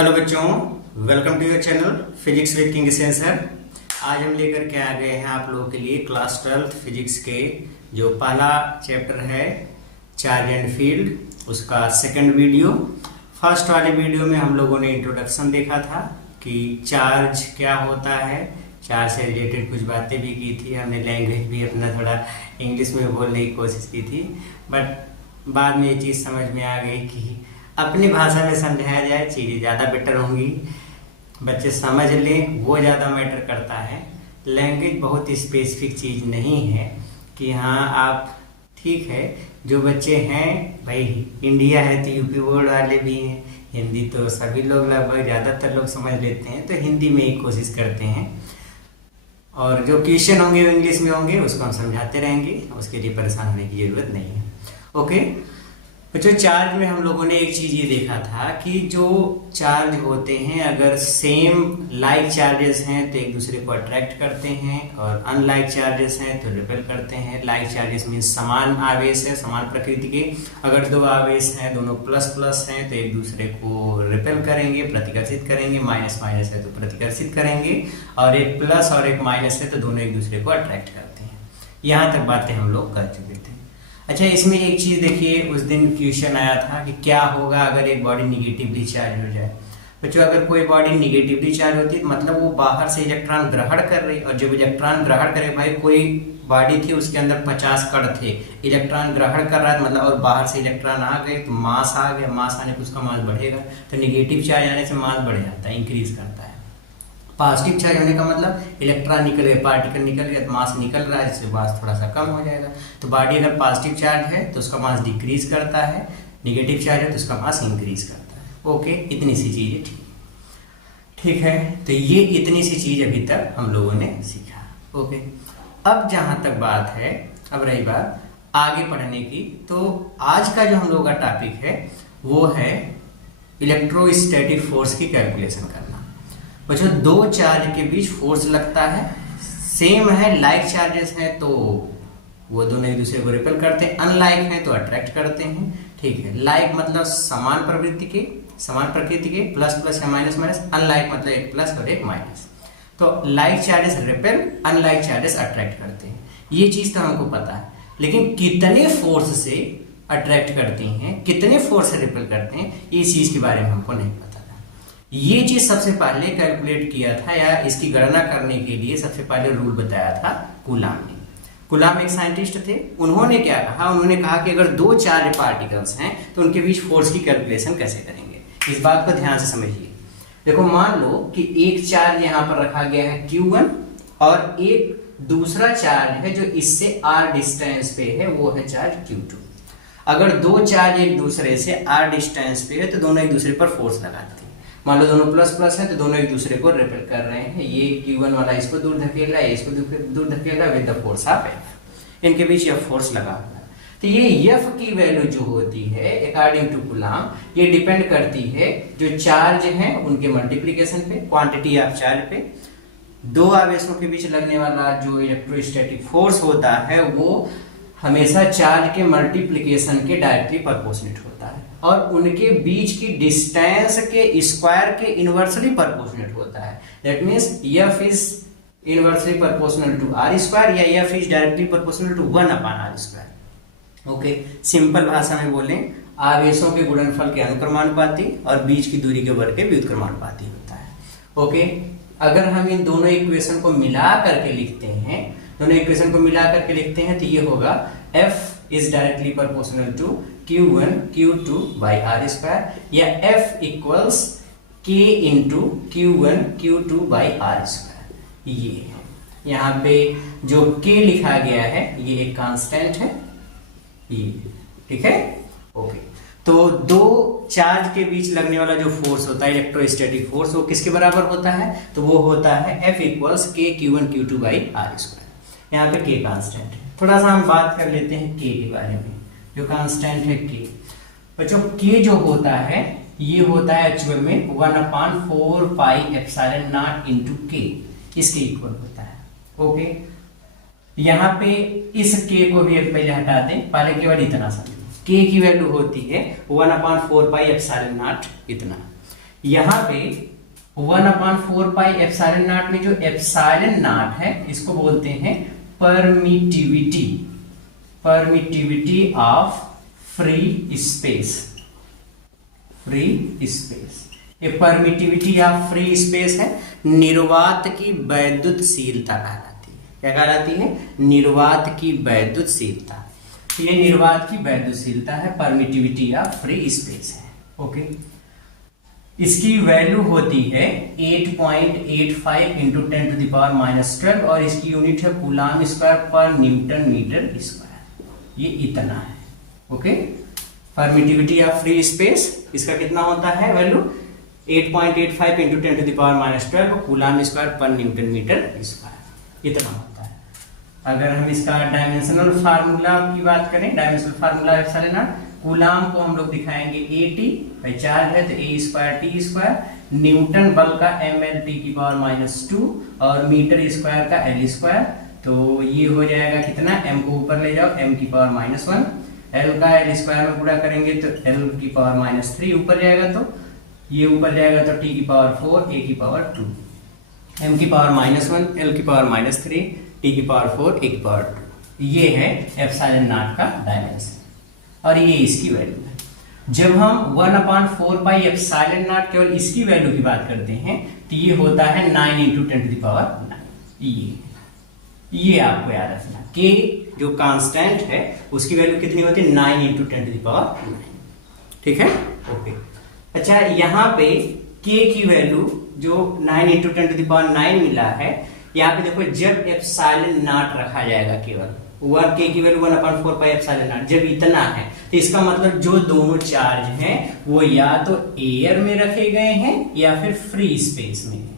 Hello बच्चों, welcome to your channel physics with king sensor. आज हम लेकर के आ गए हैं आप लोगों के लिए क्लास 12th फिजिक्स के जो पहला चैप्टर है चार्ज एंड फील्ड, उसका सेकंड वीडियो। फर्स्ट वाले वीडियो में हम लोगों ने इंट्रोडक्शन देखा था कि चार्ज क्या होता है, चार्ज से रिलेटेड कुछ बातें भी की थी। हमने लैंग्वेज भी अपना थोड़ा इंग्लिश में बोलने की कोशिश की थी, बट बाद में ये चीज़ समझ में आ गई कि अपनी भाषा में समझाया जाए चीज़ें ज़्यादा बेटर होंगी, बच्चे समझ लें, वो ज़्यादा मैटर करता है। लैंग्वेज बहुत स्पेसिफिक चीज़ नहीं है कि हाँ आप ठीक है, जो बच्चे हैं भाई इंडिया है तो यूपी बोर्ड वाले भी हैं, हिंदी तो सभी लोग लगभग ज़्यादातर लोग समझ लेते हैं, तो हिंदी में ही कोशिश करते हैं। और जो क्वेश्चन होंगे वो इंग्लिश में होंगे, उसको हम समझाते रहेंगे, उसके लिए परेशान होने की ज़रूरत नहीं है। ओके बच्चों, चार्ज में हम लोगों ने एक चीज़ ये देखा था कि जो चार्ज होते हैं अगर सेम लाइक चार्जेस हैं तो एक दूसरे को अट्रैक्ट करते हैं, और अनलाइक चार्जेस हैं तो रिपेल करते हैं। लाइक चार्जेस मीन्स समान आवेश है, समान प्रकृति के। अगर दो आवेश हैं, दोनों प्लस प्लस हैं, तो एक दूसरे को रिपेल करेंगे, प्रतिकर्षित करेंगे। माइनस माइनस है तो प्रतिकर्षित करेंगे, और एक प्लस और एक माइनस है तो दोनों एक दूसरे को अट्रैक्ट करते हैं। यहाँ तक बातें हम लोग कर चुके थे। अच्छा, इसमें एक चीज़ देखिए, उस दिन क्वेश्चन आया था कि क्या होगा अगर एक बॉडी निगेटिवली चार्ज हो जाए। बच्चों, अगर कोई बॉडी निगेटिवली चार्ज होती है मतलब वो बाहर से इलेक्ट्रॉन ग्रहण कर रही है, और जब इलेक्ट्रॉन ग्रहण करे, भाई कोई बॉडी थी उसके अंदर 50 कण थे, इलेक्ट्रॉन ग्रहण कर रहा है मतलब, और बाहर से इलेक्ट्रॉन आ गए तो मास आ गया, मास आने पर उसका मास बढ़ेगा। तो निगेटिव चार्ज आने से मास बढ़ जाता है, इंक्रीज करता है। पॉजिटिव चार्ज होने का मतलब इलेक्ट्रॉन निकल गए, पार्टिकल निकल गया, तो मास निकल रहा है, जिससे मास थोड़ा सा कम हो जाएगा। तो बॉडी अगर पॉजिटिव चार्ज है तो उसका मास डिक्रीज करता है, निगेटिव चार्ज है तो उसका मास इंक्रीज करता है। ओके, इतनी सी चीज़ है, ठीक है। तो ये इतनी सी चीज़ अभी तक हम लोगों ने सीखा। ओके, अब जहाँ तक बात है, अब रही बात आगे पढ़ने की, तो आज का जो हम लोगों का टॉपिक है वो है इलेक्ट्रोस्टैटिक फोर्स की कैलकुलेशन करना। बच्चों, दो चार्ज के बीच फोर्स लगता है, सेम है, लाइक चार्जेस हैं तो वो दोनों एक दूसरे को रिपेल करते हैं, अनलाइक हैं तो अट्रैक्ट करते हैं। ठीक है, लाइक मतलब समान प्रवृत्ति के, समान प्रकृति के, प्लस प्लस या माइनस माइनस। अनलाइक मतलब एक प्लस और एक माइनस। तो like charges repel, unlike charges attract करते हैं। ये चीज तो हमको पता है, लेकिन कितने फोर्स से अट्रैक्ट करती हैं, कितने फोर्स से रिपेल करते हैं, इस चीज के बारे में हमको नहीं पता। ये चीज सबसे पहले कैलकुलेट किया था, या इसकी गणना करने के लिए सबसे पहले रूल बताया था कूलाम ने। कूलाम एक साइंटिस्ट थे, उन्होंने क्या कहा, उन्होंने कहा कि अगर दो चार्ज पार्टिकल्स हैं तो उनके बीच फोर्स की कैलकुलेशन कैसे करेंगे। इस बात को ध्यान से समझिए। देखो, मान लो कि एक चार्ज यहाँ पर रखा गया है Q1, और एक दूसरा चार्ज है जो इससे r डिस्टेंस पे है, वो है चार्ज Q2। अगर दो चार्ज एक दूसरे से r डिस्टेंस पे है तो दोनों एक दूसरे पर फोर्स लगाते हैं। मान लो दोनों प्लस प्लस है तो दोनों एक दूसरे को रिपेल कर रहे हैं। ये Q1 वाला इसको दूर धकेल रहा है, इसको दूर धकेल रहा है with the force of F। इनके बीच यह फोर्स लगा हुआ है। तो ये F की वैल्यू जो होती है अकॉर्डिंग टू कूलाम, ये डिपेंड करती है जो चार्ज है उनके मल्टीप्लिकेशन पे, क्वांटिटी ऑफ चार्ज पे। दो आवेशों के बीच लगने वाला जो इलेक्ट्रोस्टैटिक फोर्स होता है वो हमेशा चार्ज के मल्टीप्लिकेशन के डायरेक्टली प्रोपोर्शनेट होता है, और उनके बीच की डिस्टेंस के स्क्वायर के इनवर्सली प्रोपोर्शनेट होता है। That means F is inversely proportional to r square, या F is directly proportional to 1/r square. Okay, simple भाषा में बोलें, आवेशों के गुणनफल के अनुक्रमानुपाती और बीच की दूरी के वर्ग के व्युत्क्रमानुपाती होता है। ओके, अगर हम इन दोनों इक्वेशन को मिला करके लिखते हैं, दोनों इक्वेशन को मिला करके लिखते हैं तो ये होगा F is directly proportional to Q1 Q2 by r square, या F equals K into Q1 Q2 by r square. ये है, यहाँ पे जो K लिखा गया है ये एक कांस्टेंट है, ये ठीक है। ओके, तो दो चार्ज के बीच लगने वाला जो फोर्स होता है इलेक्ट्रोस्टैटिक फोर्स, वो किसके बराबर होता है, तो वो होता है F equals K Q1 Q2 by r square. यहाँ पे K कांस्टेंट है। थोड़ा सा हम बात कर लेते हैं K के बारे में, जो कांस्टेंट है K। बच्चों, K जो होता है ये होता है एक्चुअल में 1/4 pi epsilon not into K, इसके इक्वल होता है। ओके, यहाँ पे इस K को भी पहले हटा दें, पहले केवल इतना समझो, K की वैल्यू होती है 1/4 पाई एप्सिलॉन नॉट इतना। यहाँ पे 1/4πε0 में जो ε0 है इसको बोलते हैं permittivity, permittivity of free space, free space. ये परमिटिविटी ऑफ फ्री स्पेस है, निर्वात की वैद्युतशीलता कहलाती है। क्या कहलाती है? निर्वात की वैद्युतशीलता। ये निर्वात की वैद्युतशीलता है, परमिटिविटी ऑफ फ्री स्पेस है। ओके, इसकी वैल्यू होती है 8.85 इंटू 10⁻⁻12 और इसकी यूनिट है कूलाम स्क्वायर पर न्यूटन मीटर स्क्वायर। ये इतना है। Okay, permittivity of free space इसका कितना होता है वैल्यू? 8.85 इंटू 10⁻⁻12 कूलाम स्क्वायर पर न्यूटन मीटर स्क्वायर, इतना होता है। अगर हम इसका डायमेंशनल फार्मूला की बात करें, डायमेंशनल फार्मूला एप्सिलॉन, कूलाम को हम लोग दिखाएंगे AT, भाई चार्ज है तो A²T², न्यूटन बल का mL⁻², और मीटर स्क्वायर का L²। तो ये हो जाएगा कितना? m को ऊपर ले जाओ, m⁻⁻1, L का L² में गुणा करेंगे तो L⁻³ ऊपर जाएगा, तो ये ऊपर जाएगा तो T⁴ A⁻², m⁻⁻1 L⁻³ T⁴ A⁻²। ये है ε0 का डायमेंशन और ये इसकी वैल्यू है। जब हम 1/4πε0 केवल इसकी वैल्यू की बात करते हैं तो ये होता है 9 × 10⁹। ये आपको याद रखना, के जो कांस्टेंट है उसकी वैल्यू कितनी होती है? 9 × 10⁹। ठीक है, ओके। अच्छा, यहाँ पे के की वैल्यू जो 9 × 10⁹ मिला है, यहाँ पे देखो जब ε0 रखा जाएगा, केवल के की वैल्यू 1/4πε0 जब इतना है, तो इसका मतलब जो दोनों चार्ज हैं वो या तो एयर में रखे गए हैं या फिर फ्री स्पेस में।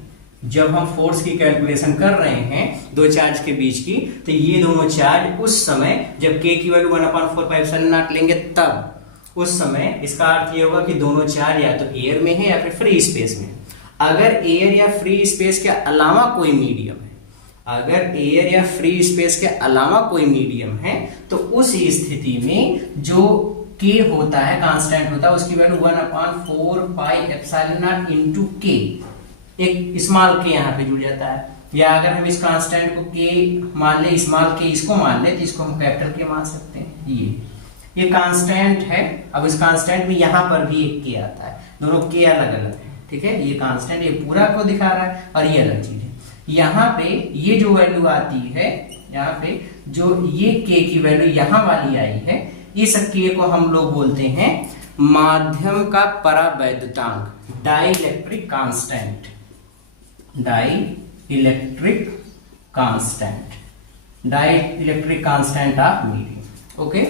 जब हम फोर्स की कैलकुलेशन कर रहे हैं दो चार्ज के बीच की, तो ये दोनों चार्ज उस समय जब के की वैल्यू 1/4πε0 लेंगे तब उस समय इसका अर्थ ये होगा कि दोनों चार्ज या तो एयर में है या फिर फ्री स्पेस में। अगर एयर या फ्री स्पेस के अलावा कोई मीडियम है, अगर एयर या फ्री स्पेस के अलावा कोई मीडियम है, तो उस स्थिति में जो के होता है, कांस्टेंट होता है, उसकी वैल्यू 1/4πε0 इंटू के, एक स्मॉल के यहाँ पे जुड़ जाता है। या अगर हम इस कांस्टेंट को के मान ले, स्मॉल के इसको मान ले, तो इसको हम कैपिटल के मान सकते हैं। ये कांस्टेंट है। अब इस कांस्टेंट में यहाँ पर भी एक के आता है, दोनों के अलग अलग है। ठीक है, ये कांस्टेंट ये पूरा को दिखा रहा है और ये अलग चीज है। यहाँ पे ये जो वैल्यू आती है, यहाँ पे जो ये के की वैल्यू यहाँ वाली आई है, इस के को हम लोग बोलते हैं माध्यम का परावैद्युतांक, dielectric constant, dielectric constant, dielectric constant of medium. Okay,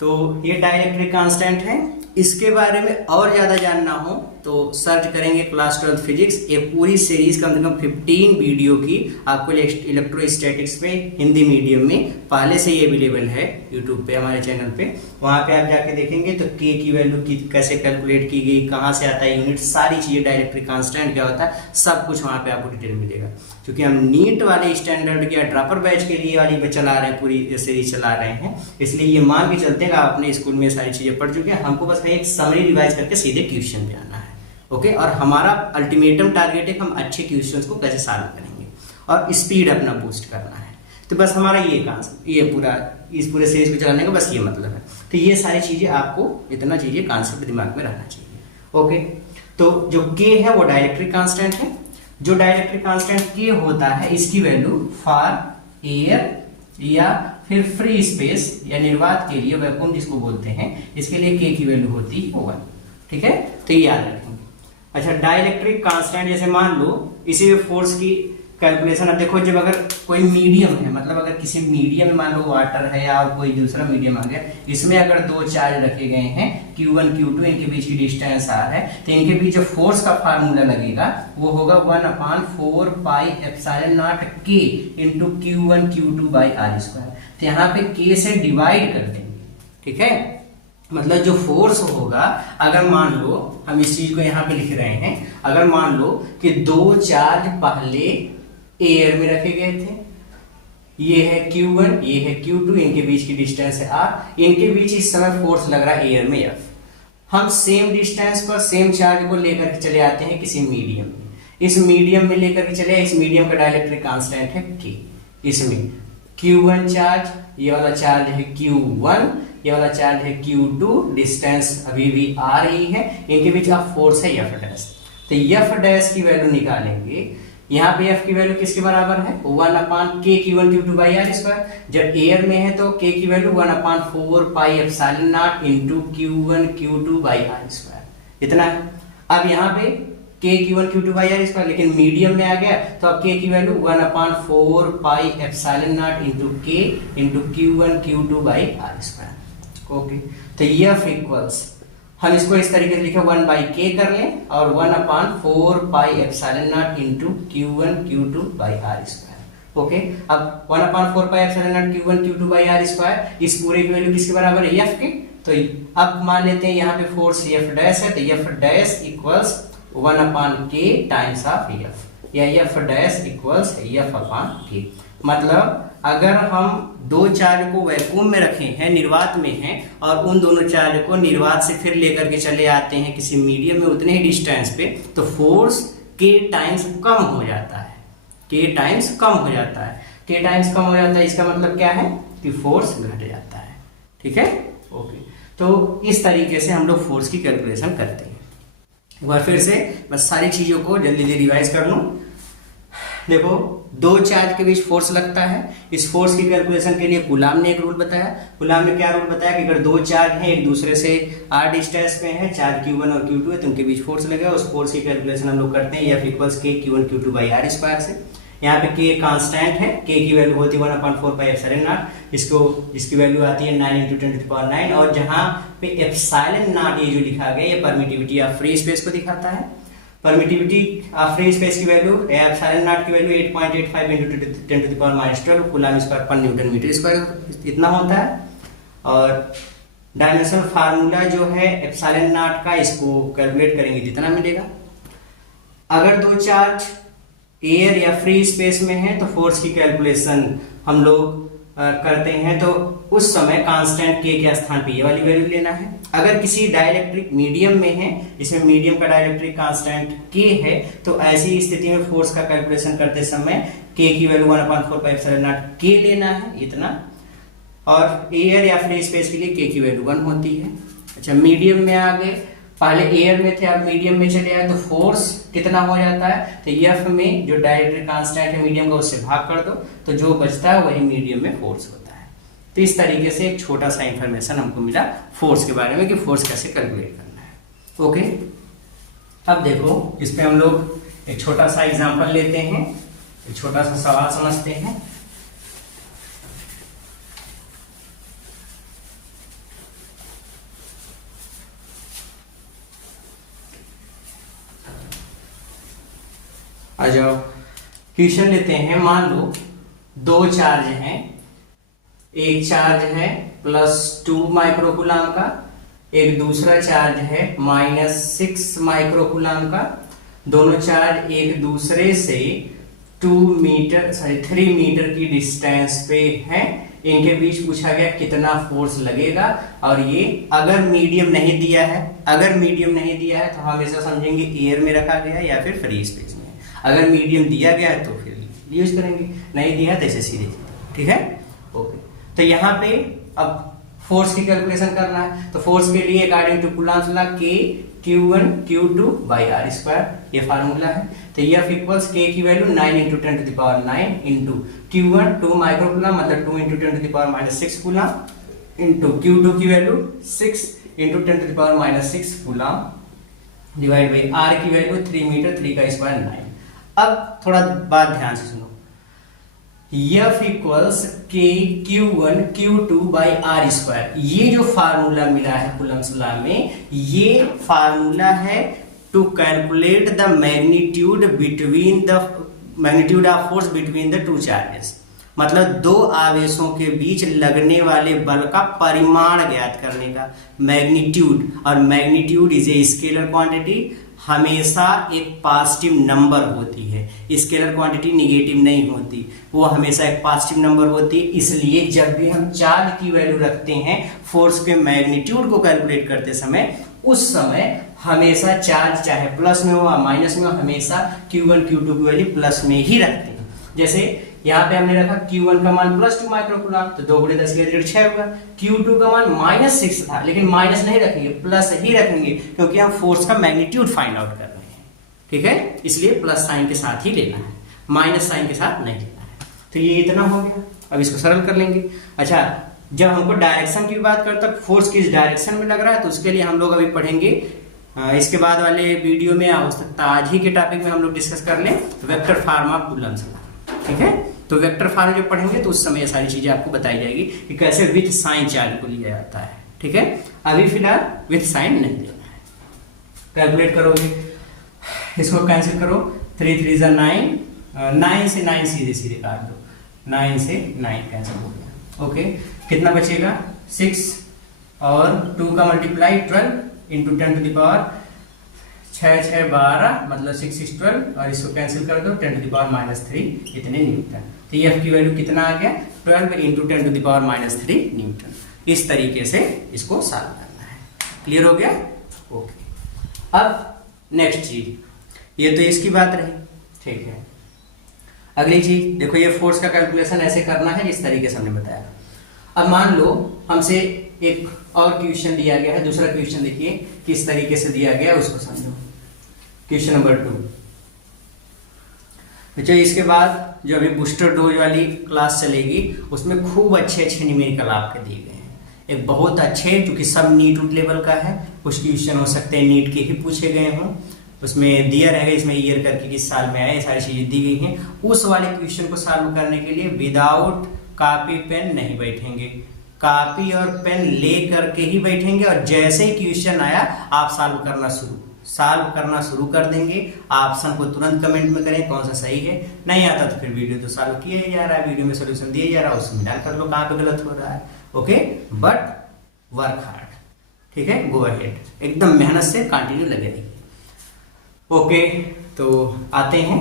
तो ये डाइलेक्ट्रिक कांस्टेंट है। इसके बारे में और ज्यादा जानना हो तो सर्च करेंगे क्लास 12 फिजिक्स। ये पूरी सीरीज कम से कम 15 वीडियो की आपको इलेक्ट्रोस्टैटिक्स पे हिंदी मीडियम में पहले से ये अवेलेबल है यूट्यूब पे, हमारे चैनल पे। वहां पे आप जाके देखेंगे तो के की वैल्यू की कैसे कैलकुलेट की गई, कहाँ से आता है यूनिट, सारी चीजें, डाइलेक्ट्रिक कांस्टेंट क्या होता है, सब कुछ वहां पे आपको डिटेल मिलेगा। क्योंकि हम नीट वाले स्टैंडर्ड या ड्रॉपर बैच के लिए वाली चला रहे हैं, पूरी सीरीज चला रहे हैं, इसलिए ये मान के चलते हैं आप अपने स्कूल में सारी चीजें पढ़ चुके हैं। हमको बस एक समरी रिवाइज करके सीधे क्वेश्चन पे आना है। ओके, और हमारा अल्टीमेटम टारगेट है कि हम अच्छे क्वेश्चंस को कैसे सॉल्व करेंगे और स्पीड अपना बूस्ट करना है। तो बस हमारा ये पूरा इस पूरे सीरीज को चलाने का बस ये मतलब है। तो ये सारी चीजें आपको, इतना चीजें कॉन्सेप्ट दिमाग में रहना चाहिए। ओके, तो जो के है वो डाइलेक्ट्रिक कांस्टेंट है। जो डाइलेक्ट्रिक कांस्टेंट के होता है, इसकी वैल्यू फॉर एयर या फिर फ्री स्पेस या निर्वात के लिए, वैक्यूम जिसको बोलते हैं, इसके लिए के की वैल्यू होती है 1। ठीक है, तो ये याद रखेंगे। अच्छा, डाइलेक्ट्रिक कांस्टेंट जैसे मान लो इसी में फोर्स की कैलकुलेशन, अब देखो जब अगर कोई मीडियम है, मतलब अगर किसी मीडियम में मान लो वाटर है या कोई दूसरा मीडियम आ गया, इसमें अगर दो चार्ज रखे गए हैं Q1 Q2, इनके बीच की डिस्टेंस R है, तो इनके बीच जो फोर्स का फार्मूला लगेगा वो होगा 1/4πε0 K into Q1 Q2 by R²। तो यहाँ पे K से डिवाइड कर देंगे। ठीक है, मतलब जो फोर्स होगा, अगर मान लो हम इस चीज को यहाँ पे लिख रहे हैं, अगर मान लो कि दो चार्ज पहले एयर में रखे गए थे, ये है Q1, ये है Q2, इनके बीच की डिस्टेंस है R, इनके बीच इस समय फोर्स लग रहा है एयर में F। हम सेम डिस्टेंस पर सेम चार्ज को लेकर के चले आते हैं किसी मीडियम में, इस मीडियम में लेकर के चले, इस मीडियम का डाइलेक्ट्रिक कांस्टेंट है K, इसमें Q1 चार्ज, ये वाला चार्ज है Q1, ये वाला चार्ज है Q2, डिस्टेंस अभी भी आ रही है, इनके बीच अब फोर्स है F डैश। तो F डैश की वैल्यू निकालेंगे, यहाँ पे F की वैल्यू किसके बराबर है 1/K Q1 Q2 by are square, जब एयर में है तो K की value 1/4 pi epsilon not into Q1 Q2 by are square, इतना है। अब यहाँ पे K Q1 Q2 by are square, लेकिन मीडियम में आ गया तो अब K की value 1/4 pi epsilon not into K into Q1 Q2 by are square. Okay, तो F इक्वल्स, हम इसको इस तरीके से लिखे 1/K कर लें और 1/4 pi epsilon not into Q1 Q2 by are square. Okay, अब 1/4 pi epsilon not Q1 Q2 by are square, इस पूरे की वैल्यू किसके बराबर है F के, तो अब मान लेते हैं यहाँ पे फोर्स F डैश है, तो F dash equals 1/K times of F, या F डैश इक्वल्स F/K। मतलब अगर हम दो चार्ज को वैक्यूम में रखे हैं, निर्वात में हैं, और उन दोनों चार्ज को निर्वात से फिर लेकर के चले आते हैं किसी मीडियम में उतने ही डिस्टेंस पे, तो फोर्स K टाइम्स कम हो जाता है, K टाइम्स कम हो जाता है, K टाइम्स कम हो जाता है, इसका मतलब क्या है कि फोर्स घट जाता है। ठीक है, ओके, तो इस तरीके से हम लोग फोर्स की कैलकुलेशन करते हैं। एक बार फिर से बस सारी चीजों को जल्दी जल्दी रिवाइज कर लूं। देखो, दो चार्ज के बीच फोर्स लगता है, इस फोर्स की कैलकुलेशन के लिए कूलाम ने एक रूल बताया। कूलाम ने क्या रूल बताया कि अगर दो चार्ज हैं एक दूसरे से r डिस्टेंस पे हैं, चार्ज Q1 और Q2 है, तो उनके बीच फोर्स लगेगा। उस फोर्स की कैलकुलेशन हम लोग करते हैं F equals K Q1 Q2 by are square से। यहाँ पे K कांस्टेंट है, K की वैल्यू होती है 1/4 पाई एप्सिलॉन नॉट, इसकी वैल्यू आती है 9 × 10⁹, और जहाँ पे एप्सिलॉन नॉट ये जो लिखा गया ये परमिटिविटी ऑफ फ्री स्पेस को दिखाता है। परमिटिविटी ऑफ फ्री स्पेस की वैल्यू एप्सिलॉन नॉट की वैल्यू 8.85 × 10⁻12 कूलम स्क्वायर पर न्यूटन मीटर स्क्वायर इतना होता है। और डायमेंशनल फार्मूला जो है एप्सिलॉन नॉट का, इसको कैलकुलेट करेंगे जितना मिलेगा। अगर दो चार्ज एयर या फ्री स्पेस में है तो फोर्स की कैलकुलेशन हम लोग करते हैं, तो उस समय कांस्टेंट K के स्थान पे ये वाली वैल्यू लेना है। अगर किसी डाइलेक्ट्रिक मीडियम में है, जिसमें मीडियम का डाइलेक्ट्रिक कांस्टेंट K है, तो ऐसी स्थिति में फोर्स का कैलकुलेशन करते समय K की value 1/4 pi epsilon not K लेना है, इतना। और एयर या फ्री स्पेस के लिए K की वैल्यू 1 होती है। अच्छा, मीडियम में आ गए, पहले एयर में थे अब मीडियम में चले आए, तो फोर्स कितना हो जाता है, तो F में जो डाइलेक्ट्रिक कांस्टेंट है मीडियम का उससे भाग कर दो, तो जो बचता है वही मीडियम में फोर्स होता है। तो इस तरीके से एक छोटा सा इंफॉर्मेशन हमको मिला फोर्स के बारे में कि फोर्स कैसे कैलकुलेट करना है। ओके, अब देखो इस पे हम लोग एक छोटा सा एग्जांपल लेते हैं, एक छोटा सा सवाल समझते हैं। आ जाओ, क्वेश्चन लेते हैं। मान लो दो चार्ज हैं, एक चार्ज है +2 माइक्रोकूलम का, एक दूसरा चार्ज है -6 माइक्रोकूलम का। दोनों चार्ज एक दूसरे से 3 मीटर की डिस्टेंस पे हैं। इनके बीच पूछा गया कितना फोर्स लगेगा, और ये अगर मीडियम नहीं दिया है, तो हमेशा समझेंगे एयर में रखा गया या फिर फ्री स्पेस में। अगर मीडियम दिया गया है तो फिर यूज करेंगे, नहीं दिया तो ऐसे सीधे। ठीक है, ओके। तो यहाँ पे अब फोर्स की कैलकुलेशन करना है, तो फोर्स के लिए according to Coulomb's law K Q1 Q2 by are square, ये फार्मूला है। तो F इक्वल्स K की वैल्यू 9 × 10⁹ इंटू Q1 2 माइक्रोकूलम, मतलब 2 × 10⁻6 कूलम, इंटू Q2 की value 6 × 10⁻6 coulomb, divide by R की वैल्यू 3 मीटर, 3 का स्क्वायर 9। अब थोड़ा बात ध्यान से सुनो, F equals K Q1 Q2 by are square, ये जो फार्मूला मिला है कूलम्स लॉ में, ये फार्मूला है to calculate the magnitude of force between the two charges. मतलब दो आवेशों के बीच लगने वाले बल का परिमाण ज्ञात करने का, मैग्नीट्यूड। और magnitude is a scalar quantity, हमेशा एक पॉजिटिव नंबर होती है, स्केलर क्वांटिटी निगेटिव नहीं होती, वो हमेशा एक पॉजिटिव नंबर होती है। इसलिए जब भी हम चार्ज की वैल्यू रखते हैं फोर्स के मैग्नीट्यूड को कैलकुलेट करते समय, उस समय हमेशा चार्ज चाहे प्लस में हो या माइनस में हो, हमेशा Q1 Q2 की वैल्यू प्लस में ही रखते हैं। जैसे यहाँ पे हमने रखा Q1 का मान +2 माइक्रोकूलम, तो 2 × 10⁻6 होगा। Q2 का मान -6 था, लेकिन माइनस नहीं रखेंगे, प्लस ही रखेंगे, क्योंकि हम फोर्स का मैग्नीट्यूड फाइंड आउट कर रहे हैं। ठीक है, इसलिए प्लस साइन के साथ ही लेना है, माइनस साइन के साथ नहीं लेना है। तो ये इतना हो गया। अब इसको सरल कर लेंगे। अच्छा, जब हमको डायरेक्शन की बात करते हैं, फोर्स किस डायरेक्शन में लग रहा है, तो उसके लिए हम लोग अभी पढ़ेंगे इसके बाद वाले वीडियो में, हो सकता आज ही के टॉपिक में हम लोग डिस्कस कर लें vector form of Coulomb's law. ठीक है, तो वेक्टर फॉर्म जब पढ़ेंगे तो उस समय ये सारी चीजें आपको बताई जाएगी कि कैसे विथ साइन चार्ज को लिया जाता है। ठीक है, अभी फिलहाल विथ साइन नहीं लेना है। कैलकुलेट करोगे, इसको कैंसिल करो, 3 3 = 9, 9 से 9 सीधे सीधे काट दो, 9 से 9 कैंसिल हो गया। ओके, कितना बचेगा 6 और 2 का मल्टीप्लाई 12 इंटू 10⁻⁻⁴, 6 6 12, मतलब 6 6 12, और इसको कैंसिल कर दो 10⁻³ इतने न्यूटन। तो एफ की वैल्यू कितना आ गया 12 इंटू 10⁻³ न्यूटन। इस तरीके से इसको सॉल्व करना है। क्लियर हो गया? ओके, अब नेक्स्ट चीज, ये तो इसकी बात रही। ठीक है, अगली चीज देखो, ये फोर्स का कैलकुलेशन ऐसे करना है जिस तरीके से हमने बताया। अब मान लो हमसे एक और क्वेश्चन दिया गया है, दूसरा क्वेश्चन देखिए किस तरीके से दिया गया है, उसको समझो। Question number 2। बच्चों, इसके बाद जो अभी बूस्टर डोज वाली क्लास चलेगी उसमें खूब अच्छे अच्छे न्यूमेरिकल आपके दिए गए हैं, एक बहुत अच्छे, क्योंकि सब नीट लेवल का है। कुछ क्वेश्चन हो सकते हैं नीट के ही पूछे गए हों, उसमें दिया रहेगा, इसमें ईयर करके किस साल में आए, ये सारी चीजें दी गई हैं। उस वाले क्वेश्चन को सॉल्व करने के लिए विदाउट कॉपी पेन नहीं बैठेंगे, कॉपी और पेन ले करके ही बैठेंगे, और जैसे ही क्वेश्चन आया आप सॉल्व करना शुरू कर देंगे। ऑप्शन को तुरंत कमेंट में करें कौन सा सही है, नहीं आता तो फिर वीडियो तो सॉल्व किया ही जा रहा है, वीडियो में सोल्यूशन दिया जा रहा है, उसमें डाल कर लो कहाँ पे गलत हो रहा है। Okay, but work hard. ठीक है, गो अहेड, एकदम मेहनत से कंटिन्यू लगे रहिए। ओके, तो आते हैं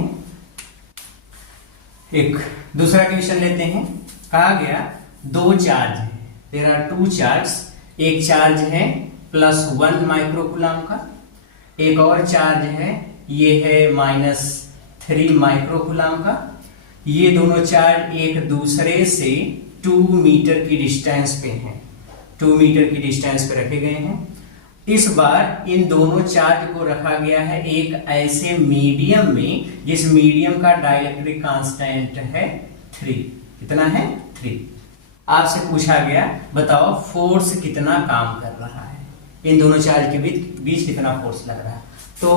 एक दूसरा क्वेश्चन लेते हैं। कहा गया 2 चार्ज है, देयर आर 2 चार्ज, एक चार्ज है +1 माइक्रोकूलम का, एक और चार्ज है ये है -3 माइक्रोकूलम का। ये दोनों चार्ज एक दूसरे से 2 मीटर की डिस्टेंस पे हैं, 2 मीटर की डिस्टेंस पे रखे गए हैं। इस बार इन दोनों चार्ज को रखा गया है एक ऐसे मीडियम में जिस मीडियम का डाइलेक्ट्रिक कांस्टेंट है 3। कितना है 3। आपसे पूछा गया बताओ फोर्स कितना काम कर रहा है, इन दोनों चार्ज के बीच कितना फोर्स लग रहा है। तो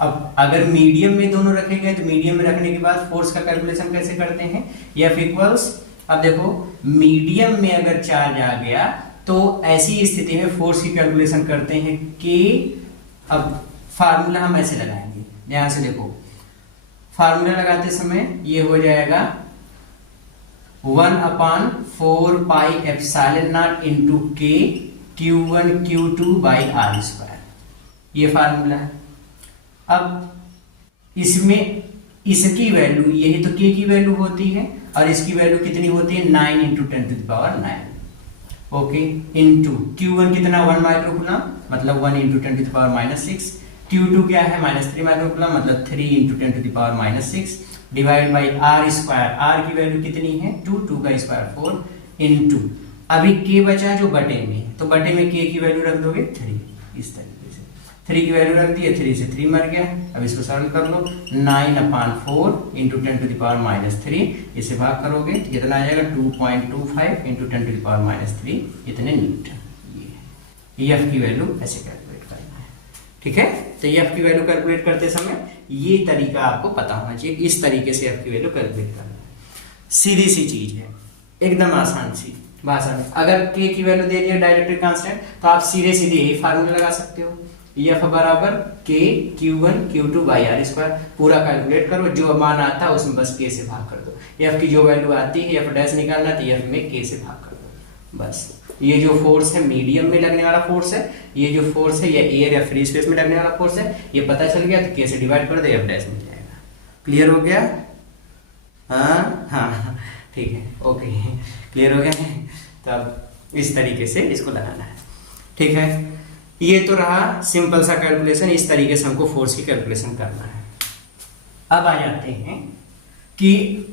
अब अगर मीडियम में दोनों रखे गए तो मीडियम में रखने के बाद फोर्स का कैलकुलेशन कैसे करते हैं, F इक्वल्स, अब देखो मीडियम में अगर चार्ज आ गया तो ऐसी स्थिति में फोर्स की कैलकुलेशन करते हैं कि अब फार्मूला हम ऐसे लगाएंगे, ध्यान से देखो, फार्मूला लगाते समय ये हो जाएगा 1/4 pi epsilon not into K Q1 Q2/r², ये फार्मूला है। अब इसमें इसकी वैल्यू, यही तो K की वैल्यू होती है, और इसकी वैल्यू कितनी होती है 9 × 10⁻⁹। ओके, इंटू Q1 कितना 1 माइक्रोकूलम, मतलब 1 × 10⁻⁶। Q2 क्या है -3 माइक्रोकूलम, मतलब 3 × 10⁻⁶, डिवाइड बाई r²। r की वैल्यू कितनी है 2, 2 का स्क्वायर 4, इंटू अभी K बचा जो बटे में, तो बटे में K की वैल्यू रख दोगे 3, इस तरीके से 3 की वैल्यू रख दी है, 3 से 3 मर गया। अब इसको सरल कर लो, 9/4 × 10⁻⁻3, इसे भाग करोगे तो कितना आ जाएगा 2.25 × 10⁻⁻3 इतने न्यूटन। ये F की वैल्यू ऐसे कैलकुलेट करना है। ठीक है, तो F की वैल्यू कैलकुलेट करते समय ये तरीका आपको पता होना चाहिए, इस तरीके से F की वैल्यू कैलकुलेट करना है। सीधी सी चीज है, एकदम आसान सी भाषा में। अगर K की वैल्यू दे दिया डाइलेक्ट्रिक कांस्टेंट, तो आप सीधे सीधे यही फार्मूला लगा सकते हो, F बराबर K Q1 Q2/r²। पूरा कैलकुलेट करो, जो मान आता है उसमें बस K से भाग कर दो। F की जो वैल्यू आती है F' निकालना, तो F में K से भाग कर दो बस। ये जो फोर्स है मीडियम में लगने वाला फोर्स है, ये जो फोर्स है ये एयर या फ्री स्पेस में लगने वाला फोर्स है, ये पता चल गया तो K से डिवाइड कर दो, F' मिल जाएगा। क्लियर हो गया? हाँ, ठीक है, ओके, क्लियर हो गया। तब इस तरीके से इसको लगाना है। ठीक है, ये तो रहा सिंपल सा कैलकुलेशन, इस तरीके से हमको फोर्स की कैलकुलेशन करना है। अब आ जाते हैं कि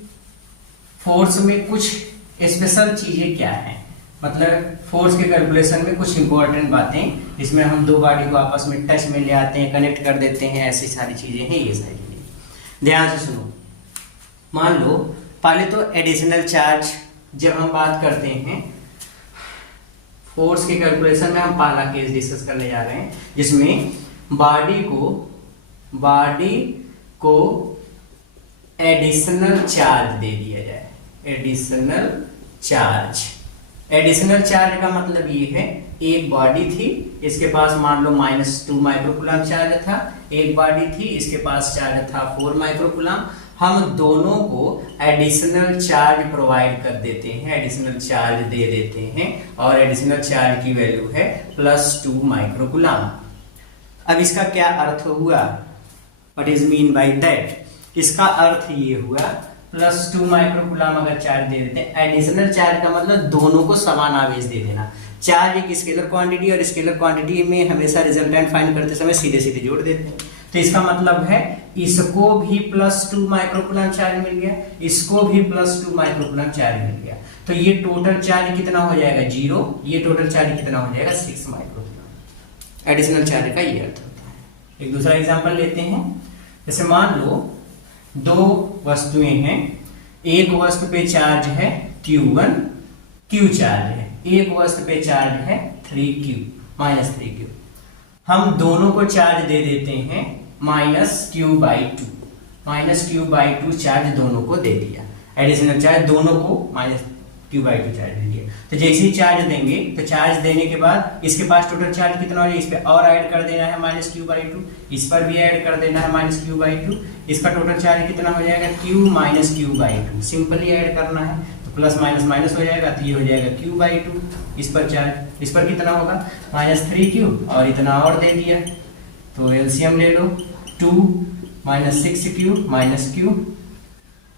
फोर्स में कुछ स्पेशल चीजें क्या हैं, मतलब फोर्स के कैलकुलेशन में कुछ इंपॉर्टेंट बातें, इसमें हम दो बॉडी को आपस में टच में ले आते हैं, कनेक्ट कर देते हैं, ऐसी सारी चीजें हैं। ये सारी चीजें ध्यान से सुनो। मान लो पहले तो एडिशनल चार्ज, जब हम बात करते हैं फोर्स के कैलकुलेशन में, हम पहला केस डिस्कस करने जा रहे हैं जिसमें बॉडी को एडिशनल चार्ज दे दिया जाए। एडिशनल चार्ज का मतलब ये है, एक बॉडी थी, इसके पास मान लो -2 माइक्रोकूलम चार्ज था, एक बॉडी थी, इसके पास चार्ज था 4 माइक्रोकूलम। हम दोनों को एडिशनल चार्ज प्रोवाइड कर देते हैं, एडिशनल चार्ज दे देते हैं, और एडिशनल चार्ज की वैल्यू है +2 माइक्रोकूलम। अब इसका क्या अर्थ हुआ, what is mean by that? इसका अर्थ ये हुआ +2 माइक्रोकूलम अगर चार्ज दे देते हैं, एडिशनल चार्ज का मतलब दोनों को समान आवेश दे देना। चार्ज एक स्केलर क्वांटिटी और स्केलर क्वांटिटी में हमेशा रिजल्टेंट फाइंड करते समय सीधे सीधे जोड़ देते हैं, तो इसका मतलब है इसको भी +2 माइक्रोकूलम चार्ज मिल गया, इसको भी +2 माइक्रोकूलम चार्ज मिल गया, तो ये टोटल चार्ज कितना हो जाएगा 0, ये टोटल चार्ज कितना हो जाएगा 6 माइक्रोकूलम। एडिशनल चार्ज का ये अर्थ होता है। एक दूसरा एग्जांपल लेते हैं, जैसे मान लो दो वस्तुएं हैं, एक वस्तु पे चार्ज है Q1, Q चार्ज है, एक वस्तु पे चार्ज है 3Q, -3Q। हम दोनों को चार्ज दे देते हैं -Q/2, -Q/2 चार्ज दोनों को दे दिया, एडिशनल चार्ज दोनों को -Q/2 चार्ज दे दिया। तो जैसे ही चार्ज देंगे, तो चार्ज देने के बाद इसके पास टोटल चार्ज कितना हो जाएगा, इस पे और ऐड कर देना है -Q/2, इस पर भी ऐड कर देना है -Q/2, इसका टोटल चार्ज कितना हो जाएगा Q -Q/2, सिंपली ऐड करना है, तो प्लस माइनस माइनस हो जाएगा, तो ये हो जाएगा Q/2, इस पर चार्ज, इस पर कितना होगा -3Q, और इतना और दे दिया, तो एलसीएम ले लो, 2 -6Q -Q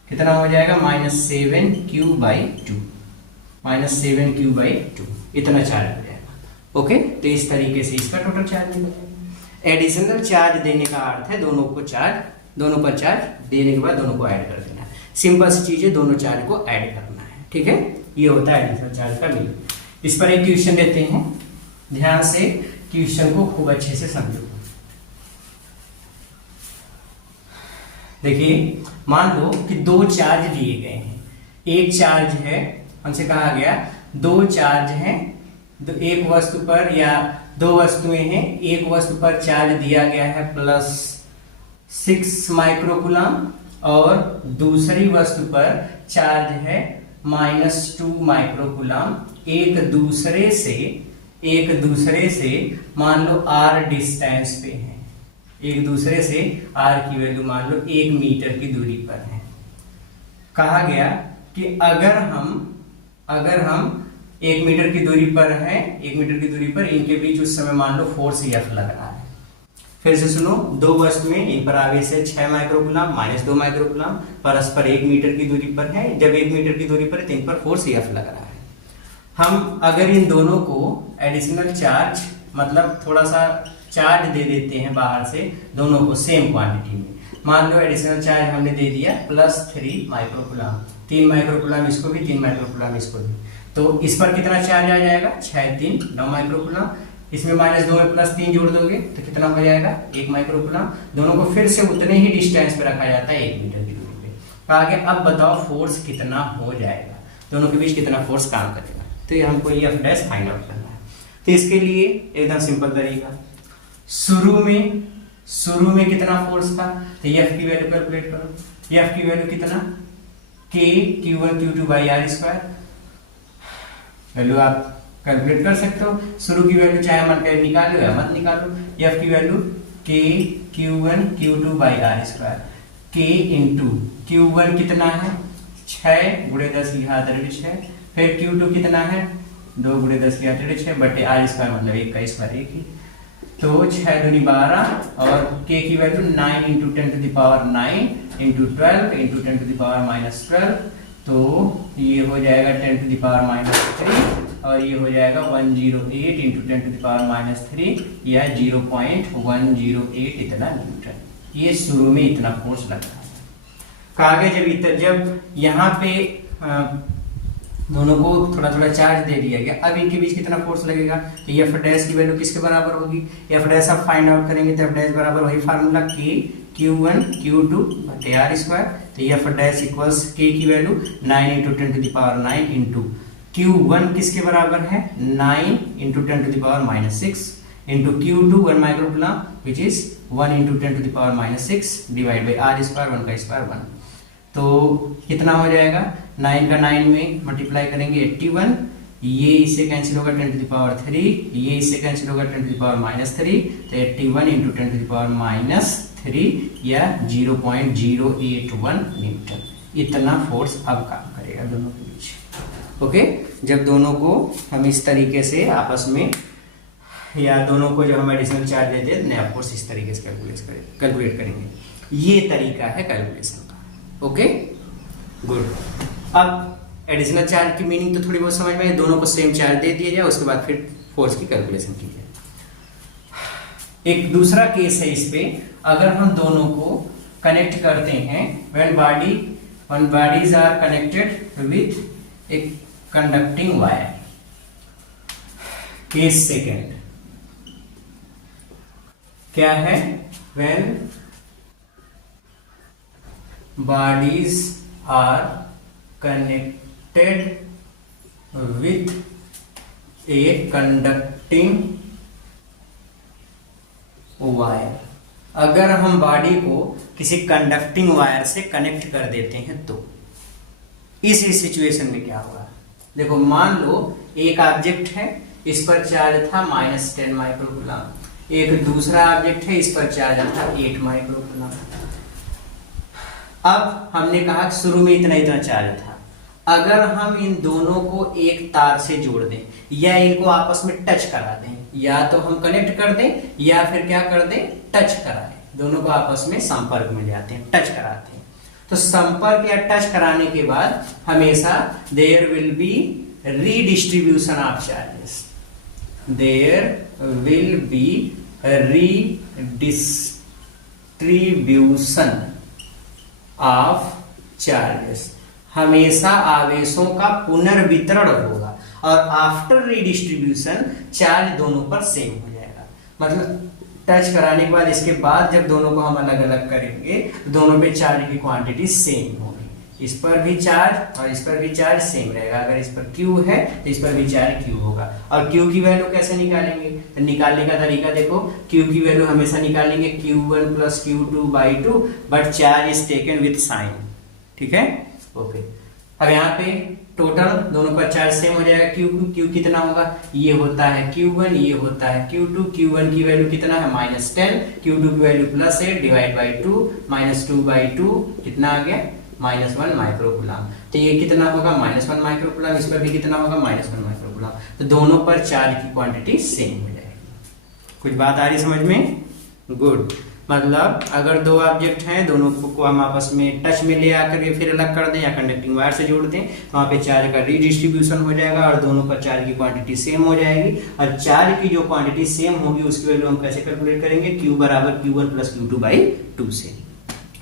कितना हो जाएगा -7Q/2, -7Q/2, इतना चार्ज हो जाएगा। ओके, तो इस तरीके से इसका टोटल चार्ज निकलेगा। एडिशनल चार्ज देने का अर्थ है दोनों पर चार्ज देने के बाद दोनों को ऐड कर देना है। सिंपल सी चीज है, दोनों चार्ज को ऐड करना है, ठीक है, ये होता है एडिशनल चार्ज का मीनिंग। इस पर एक क्वेश्चन देते हैं, ध्यान से क्वेश्चन को खूब अच्छे से समझो। देखिए, मान लो कि दो चार्ज दिए गए हैं, एक चार्ज है, हमसे कहा गया दो चार्ज हैं, एक वस्तु पर या दो वस्तुएं हैं, एक वस्तु पर चार्ज दिया गया है +6 माइक्रोकूलम और दूसरी वस्तु पर चार्ज है -2 माइक्रोकूलम। एक दूसरे से मान लो r डिस्टेंस पे है, एक दूसरे से r की वैल्यू मान लो 1 मीटर की दूरी पर है। कहा गया कि अगर हम 1 मीटर की दूरी पर है, 1 मीटर की दूरी पर इनके बीच उस समय मान लो फोर्स F लग रहा है। फिर से सुनो, दो वस्तुएं, इन पर आवेश है 6 माइक्रोकूलम -2 माइक्रोकूलम, परस्पर 1 मीटर की दूरी पर है। जब 1 मीटर की दूरी पर है तो इन पर फोर्स F लग रहा है। हम अगर इन दोनों को एडिशनल चार्ज, मतलब थोड़ा सा चार्ज दे देते हैं बाहर से, दोनों को सेम क्वांटिटी में, मान लो एडिशनल चार्ज हमने दे दिया +3 माइक्रोकूलम, 3 माइक्रोकूलम इसको भी, 3 माइक्रोकूलम इसको भी, तो इस पर कितना चार्ज आ जाएगा 6 3 9 माइक्रोकूलम। इसमें -2 में +3 जोड़ दोगे तो कितना हो जाएगा 1 माइक्रोकूलम। दोनों को फिर से उतने ही डिस्टेंस पे रखा जाता है, 1 मीटर की दूरी पे। कहा गया अब बताओ फोर्स कितना हो जाएगा, दोनों के बीच कितना फोर्स काम करेगा, तो ये हमको ये F' फाइंड आउट करना है। तो इसके लिए एकदम सिंपल तरीका, शुरू में कितना फोर्स था, तो F की वैल्यू कैलकुलेट करो। F की वैल्यू कितना, K Q1 Q2/r², वैल्यू आप कैलकुलेट कर सकते हो। शुरू की वैल्यू चाहे मन कर निकालो या मत निकालो। F की value K Q1 Q2/r², K into Q1 कितना है 6 गुणे 10 की घात 6, फिर Q2 कितना है 2 गुणे 10 की घात 6 बटे r² मतलब 1 का स्क्वायर 1 ही, तो 6 दूनी 12 और K की वैल्यू 9 × 10⁻⁹ × 12 × 10⁻⁻12 तो ये हो जाएगा 10⁻³ और ये हो जाएगा 108 इंटू 10⁻³ या 0.108 इतना न्यूटन। ये शुरू में इतना फोर्स लगता है। आगे जब यहाँ पे दोनों को थोड़ा थोड़ा चार्ज दे दिया गया, अब इनके बीच कितना फोर्स लगेगा, तो एफ डैश की वैल्यू किसके बराबर होगी, एफ डैश आप फाइंड आउट करेंगे तो एफ डैश बराबर वही फार्मूला के Q1 Q2 बटे R स्क्वायर। तो एफ डैश इक्वल्स के की वैल्यू 9 इंटू 10⁻⁹ इंटू Q1 किसके बराबर है 9 into 10⁻⁻6 into Q2 1 microcoulomb which is 1 into 10⁻⁻6 divide by R square 1 का स्क्वायर 1। तो कितना हो जाएगा 9 का 9 में मल्टीप्लाई करेंगे 81, ये इससे कैंसिल होगा 10⁻3, ये इससे कैंसिल होगा 10⁻⁻3, तो 81 इंटू 10⁻³ या 0.081 न्यूटन इतना फोर्स अब काम करेगा दोनों के बीच। ओके, जब दोनों को हम इस तरीके से आपस में या दोनों को जब हम एडिशनल चार्ज देते हैं नया फोर्स इस तरीके से कैलकुलेट करेंगे। ये तरीका है कैलकुलेशन का। Okay good. अब एडिशनल चार्ज की मीनिंग तो थोड़ी बहुत समझ में, दोनों को सेम चार्ज दे दिया जाए, उसके बाद फिर फोर्स की कैलकुलेशन की जाए। एक दूसरा केस है इस पे, अगर हम दोनों को कनेक्ट करते हैं when bodies are connected with a conducting wire। Case second क्या है, when bodies are connected with a conducting wire। अगर हम बॉडी को किसी कंडक्टिंग वायर से कनेक्ट कर देते हैं तो इस सिचुएशन में क्या होगा, देखो मान लो एक ऑब्जेक्ट है, इस पर चार्ज था -10 माइक्रोकूलम, एक दूसरा ऑब्जेक्ट है, इस पर चार्ज था 8 माइक्रोकूलम। अब हमने कहा शुरू में इतना चार्ज था, अगर हम इन दोनों को एक तार से जोड़ दें या इनको आपस में टच करा दें, या तो हम कनेक्ट कर दें या फिर क्या कर दें टच करा दें, दोनों को आपस में संपर्क में ले आते हैं, टच कराते हैं। तो संपर्क या टच कराने के बाद हमेशा there will be redistribution of charges, there will be redistribution of charges, हमेशा आवेशों का पुनर्वितरण होगा और आफ्टर रीडिस्ट्रीब्यूशन चार्ज दोनों पर सेम हो जाएगा। मतलब टच कराने के बाद इसके बाद जब दोनों को हम अलग अलग करेंगे तो दोनों पे चार्ज की क्वांटिटी सेम होगी, इस पर भी चार्ज और इस पर भी चार्ज सेम रहेगा। अगर इस पर Q है तो इस पर भी चार्ज Q होगा। और Q की वैल्यू कैसे निकालेंगे, तो निकालने का तरीका देखो, Q की वैल्यू हमेशा निकालेंगे Q1 plus Q2/2, but charge is taken with sign. ठीक है, ओके। अब यहाँ पे टोटल दोनों पर चार्ज सेम हो जाएगा। Q कितना होगा, ये होता है Q1, ये होता है Q2। Q1 की वैल्यू कितना है -10, Q2 की वैल्यू +8 डिवाइड बाई 2, -2/2 कितना आ गया -1 माइक्रोकूलम। तो ये कितना होगा -1 माइक्रोकूलम, इस पर भी कितना होगा -1 माइक्रोकूलम। तो दोनों पर चार्ज की क्वांटिटी सेम हो जाएगी। कुछ बात आ रही समझ में? गुड। मतलब अगर दो ऑब्जेक्ट हैं, दोनों को हम आपस में टच में ले आकर के फिर अलग कर दें या कंडक्टिंग वायर से जोड़ दें, तो वहाँ पे चार्ज का रीडिस्ट्रीब्यूशन हो जाएगा और दोनों पर चार्ज की क्वांटिटी सेम हो जाएगी। और चार्ज की जो क्वांटिटी सेम होगी उसकी वैल्यू हम कैसे कैलकुलेट करेंगे, Q बराबर Q1 प्लस Q2/2 से।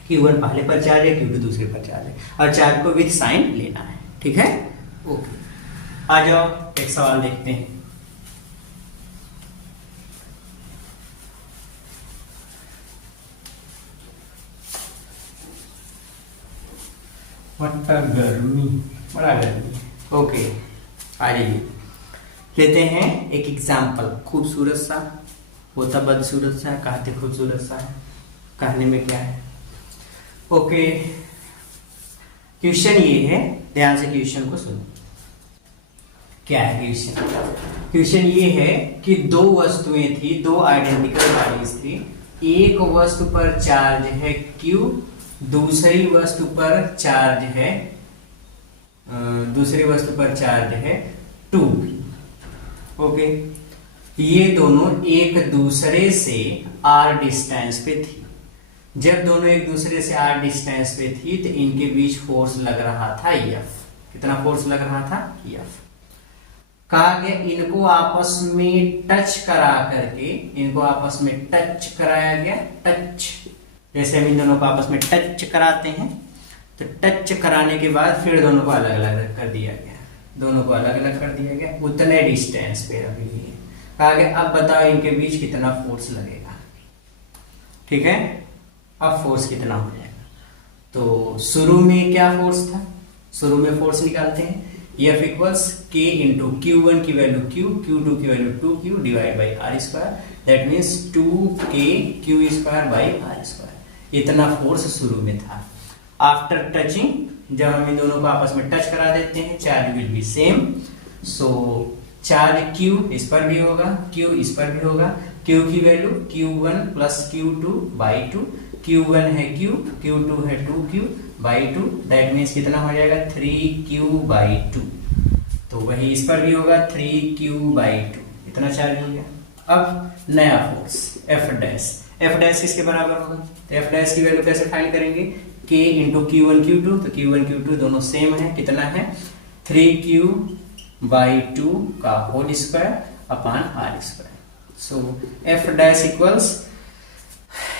Q1 पहले पर चार्ज है, Q2 दूसरे पर चार्ज है, और चार्ज को विथ साइन लेना है। ठीक है, ओके। आ जाओ एक सवाल देखते हैं। गर्मी, बड़ा गर्मी। ओके, आ जाइए लेते हैं एक एग्जाम्पल। खूबसूरत सा होता बदसूरत सा, कहते खूबसूरत सा है, कहने में क्या है। ओके, क्वेश्चन ये है, ध्यान से क्वेश्चन को सुनो। क्या है क्वेश्चन? क्वेश्चन ये है कि दो वस्तुएं थी, दो आइडेंटिकल बॉडीज थी। एक वस्तु पर चार्ज है Q, दूसरी वस्तु पर चार्ज है 2। ओके, ये दोनों एक दूसरे से r डिस्टेंस पे थी। जब दोनों एक दूसरे से r डिस्टेंस पे थी तो इनके बीच फोर्स लग रहा था F। कितना फोर्स लग रहा था F। कहा गया इनको आपस में टच करा करके, इनको आपस में टच कराया गया। टच, जैसे हम इन दोनों को आपस में टच कराते हैं, तो टच कराने के बाद फिर दोनों को अलग अलग कर दिया गया। दोनों को अलग अलग कर दिया गया उतने डिस्टेंस पे अभी भी। कहा गया अब बताओ इनके बीच कितना फोर्स लगेगा। ठीक है, अब फोर्स कितना हो जाएगा। तो शुरू में क्या फोर्स था, शुरू में फोर्स निकालते हैं। F equals K into Q1 की वैल्यू Q, Q2 की value 2Q divide by R square, that means 2K Q square by R square. इतना फोर्स शुरू में था। आफ्टर टचिंग, जब हम इन दोनों को आपस में टच करा देते हैं, charge will be same. So charge Q इस पर भी होगा, Q इस पर भी होगा। Q की value Q1 plus Q2 by 2। Q1 है Q, Q2 है 2Q बाई 2, दैट मीन्स कितना हो जाएगा 3Q बाई 2। तो वही इस पर भी होगा 3Q बाई 2। इतना चार्ज हो गया। अब नया force F dash. F dash किसके बराबर होगा, तो F डैश की वैल्यू कैसे फाइंड करेंगे, K इंटू Q1 Q2, तो Q1 Q2 दोनों सेम है। कितना है 3Q बाई 2 का whole square upon R square. So F dash equals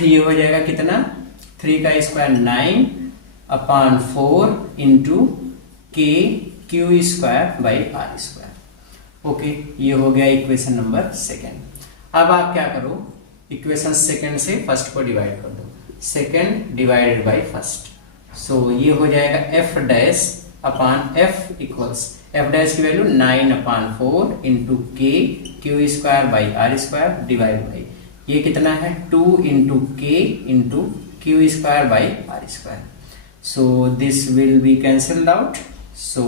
ये हो जाएगा कितना 3 का square 9 upon 4 into K Q square by R square. Okay, ये हो गया इक्वेशन नंबर सेकेंड। अब आप क्या करो, इक्वेशन सेकेंड से फर्स्ट को डिवाइड कर दो। Second divided by first, so ये हो जाएगा F dash upon F equals F dash की value 9 upon 4 into K Q square by R square divide by ये कितना है 2 into K into Q square by R square. So this will be cancelled out. So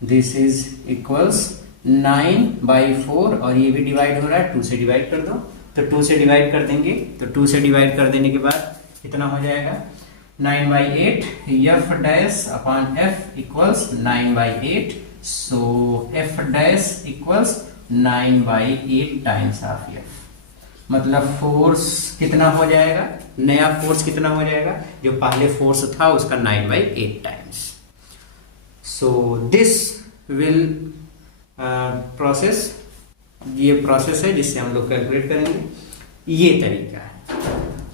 this is equals 9 by 4 और ये भी divide हो रहा है, 2 से डिवाइड कर दो। तो 2 से डिवाइड कर देंगे, तो 2 से डिवाइड कर देने के बाद कितना हो जाएगा 9 by 8। F dash upon F equals 9 by 8। So F dash equals 9 by 8 times of F। मतलब फोर्स कितना हो जाएगा, नया फोर्स कितना हो जाएगा, जो पहले फोर्स था उसका 9 by 8 times. So this will process, ये प्रोसेस है जिससे हम लोग कैलकुलेट करेंगे। ये तरीका है,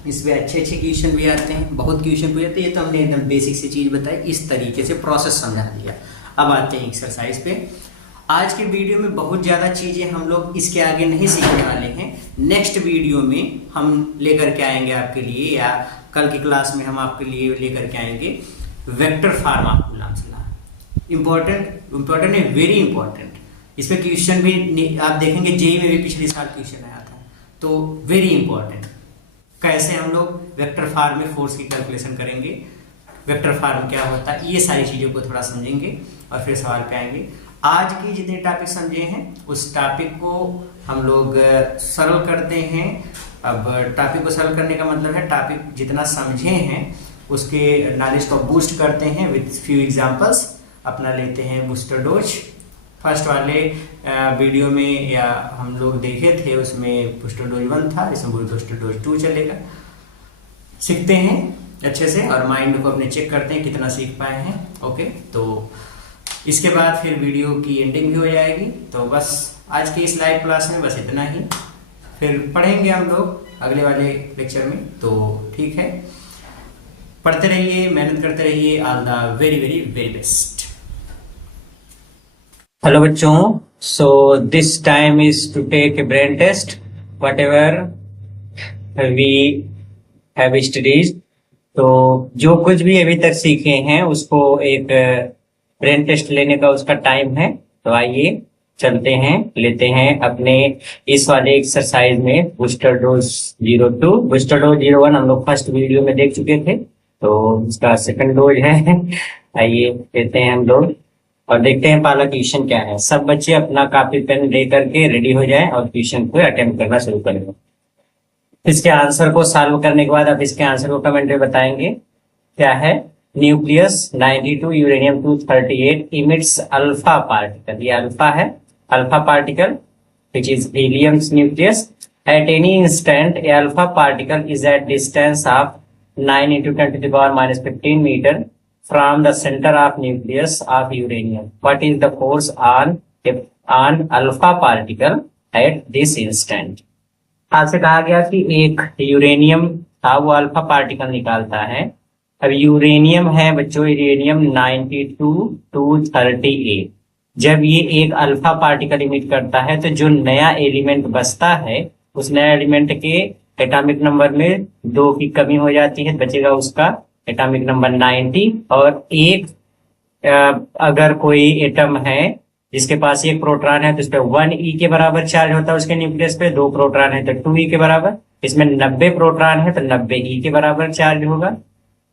इसमें अच्छे अच्छे क्वेश्चन भी आते हैं, बहुत क्वेश्चन पूछे जाते हैं। ये तो हमने एकदम बेसिक सी चीज बताई, इस तरीके से प्रोसेस समझा दिया। अब आते हैं एक्सरसाइज पे। आज के वीडियो में बहुत ज़्यादा चीज़ें हम लोग इसके आगे नहीं सीखने वाले हैं। नेक्स्ट वीडियो में हम लेकर के आएंगे आपके लिए, या कल की क्लास में हम आपके लिए लेकर के आएंगे vector form of Coulomb's law. Important है, वेरी इंपॉर्टेंट। इस पर क्वेश्चन भी आप देखेंगे, जेईई में भी पिछले साल क्वेश्चन आया था। तो वेरी इंपॉर्टेंट, कैसे हम लोग वेक्टर फॉर्म में फोर्स की कैलकुलेशन करेंगे, वेक्टर फॉर्म क्या होता है, ये सारी चीज़ों को थोड़ा समझेंगे और फिर सवाल पे आएंगे। आज के जितने टॉपिक समझे हैं उस टॉपिक को हम लोग सरल करते हैं। अब टॉपिक को सरल करने का मतलब है टॉपिक जितना समझे हैं उसके नॉलेज को बूस्ट करते हैं विद फ्यू एग्जांपल्स। अपना लेते हैं बूस्टर डोज। फर्स्ट वाले वीडियो में या हम लोग देखे थे उसमें बूस्टर डोज 1 था, इसमें बूस्टर डोज 2 चलेगा। सीखते हैं अच्छे से और माइंड को अपने चेक करते हैं कितना सीख पाए हैं। ओके, तो इसके बाद फिर वीडियो की एंडिंग भी हो जाएगी। तो बस आज की इस लाइव क्लास में बस इतना ही, फिर पढ़ेंगे हम लोग अगले वाले लेक्चर में। तो ठीक है, पढ़ते रहिए, मेहनत करते रहिए। All the very very very best. Hello बच्चों, so this time is to take a brain test whatever we have studies. तो जो कुछ भी अभी तक सीखे हैं उसको एक ब्रेन टेस्ट लेने का उसका टाइम है। तो आइए चलते हैं, लेते हैं अपने इस वाले एक्सरसाइज में बूस्टर डोज 02, बूस्टर डोज 01 हम लोग फर्स्ट वीडियो में देख चुके थे, तो इसका सेकंड डोज है। आइए लेते हैं हम लोग और देखते हैं पहला क्वेश्चन क्या है। सब बच्चे अपना कॉपी पेन लेकर के रेडी हो जाएं और क्वेश्चन को अटेम्प्ट करना शुरू करें। इसके आंसर को सॉल्व करने के बाद आप इसके आंसर को कमेंट में बताएंगे। क्या है, nucleus 92 uranium 238 emits alpha particle. ये अल्फा है, alpha particle which is heliums nucleus. At any instant a alpha particle is at distance of 9 into 10 to the power minus 15 meter from the center of nucleus of uranium. What is the force on alpha particle at this instant? आपसे कहा गया कि एक uranium था, वो alpha particle निकालता है। अब यूरेनियम है बच्चों, यूरेनियम 92 to 38। जब ये एक अल्फा पार्टिकल इमिट करता है तो जो नया एलिमेंट बचता है, उस नया एलिमेंट के एटॉमिक नंबर में 2 की कमी हो जाती है, बचेगा उसका एटॉमिक नंबर 90। और एक अगर कोई एटम है जिसके पास एक प्रोटॉन है तो उस पर 1e के बराबर चार्ज होता है उसके न्यूक्लियस पे, 2 प्रोटॉन है तो 2e के बराबर। इसमें 90 प्रोटॉन है तो 90e के बराबर चार्ज होगा।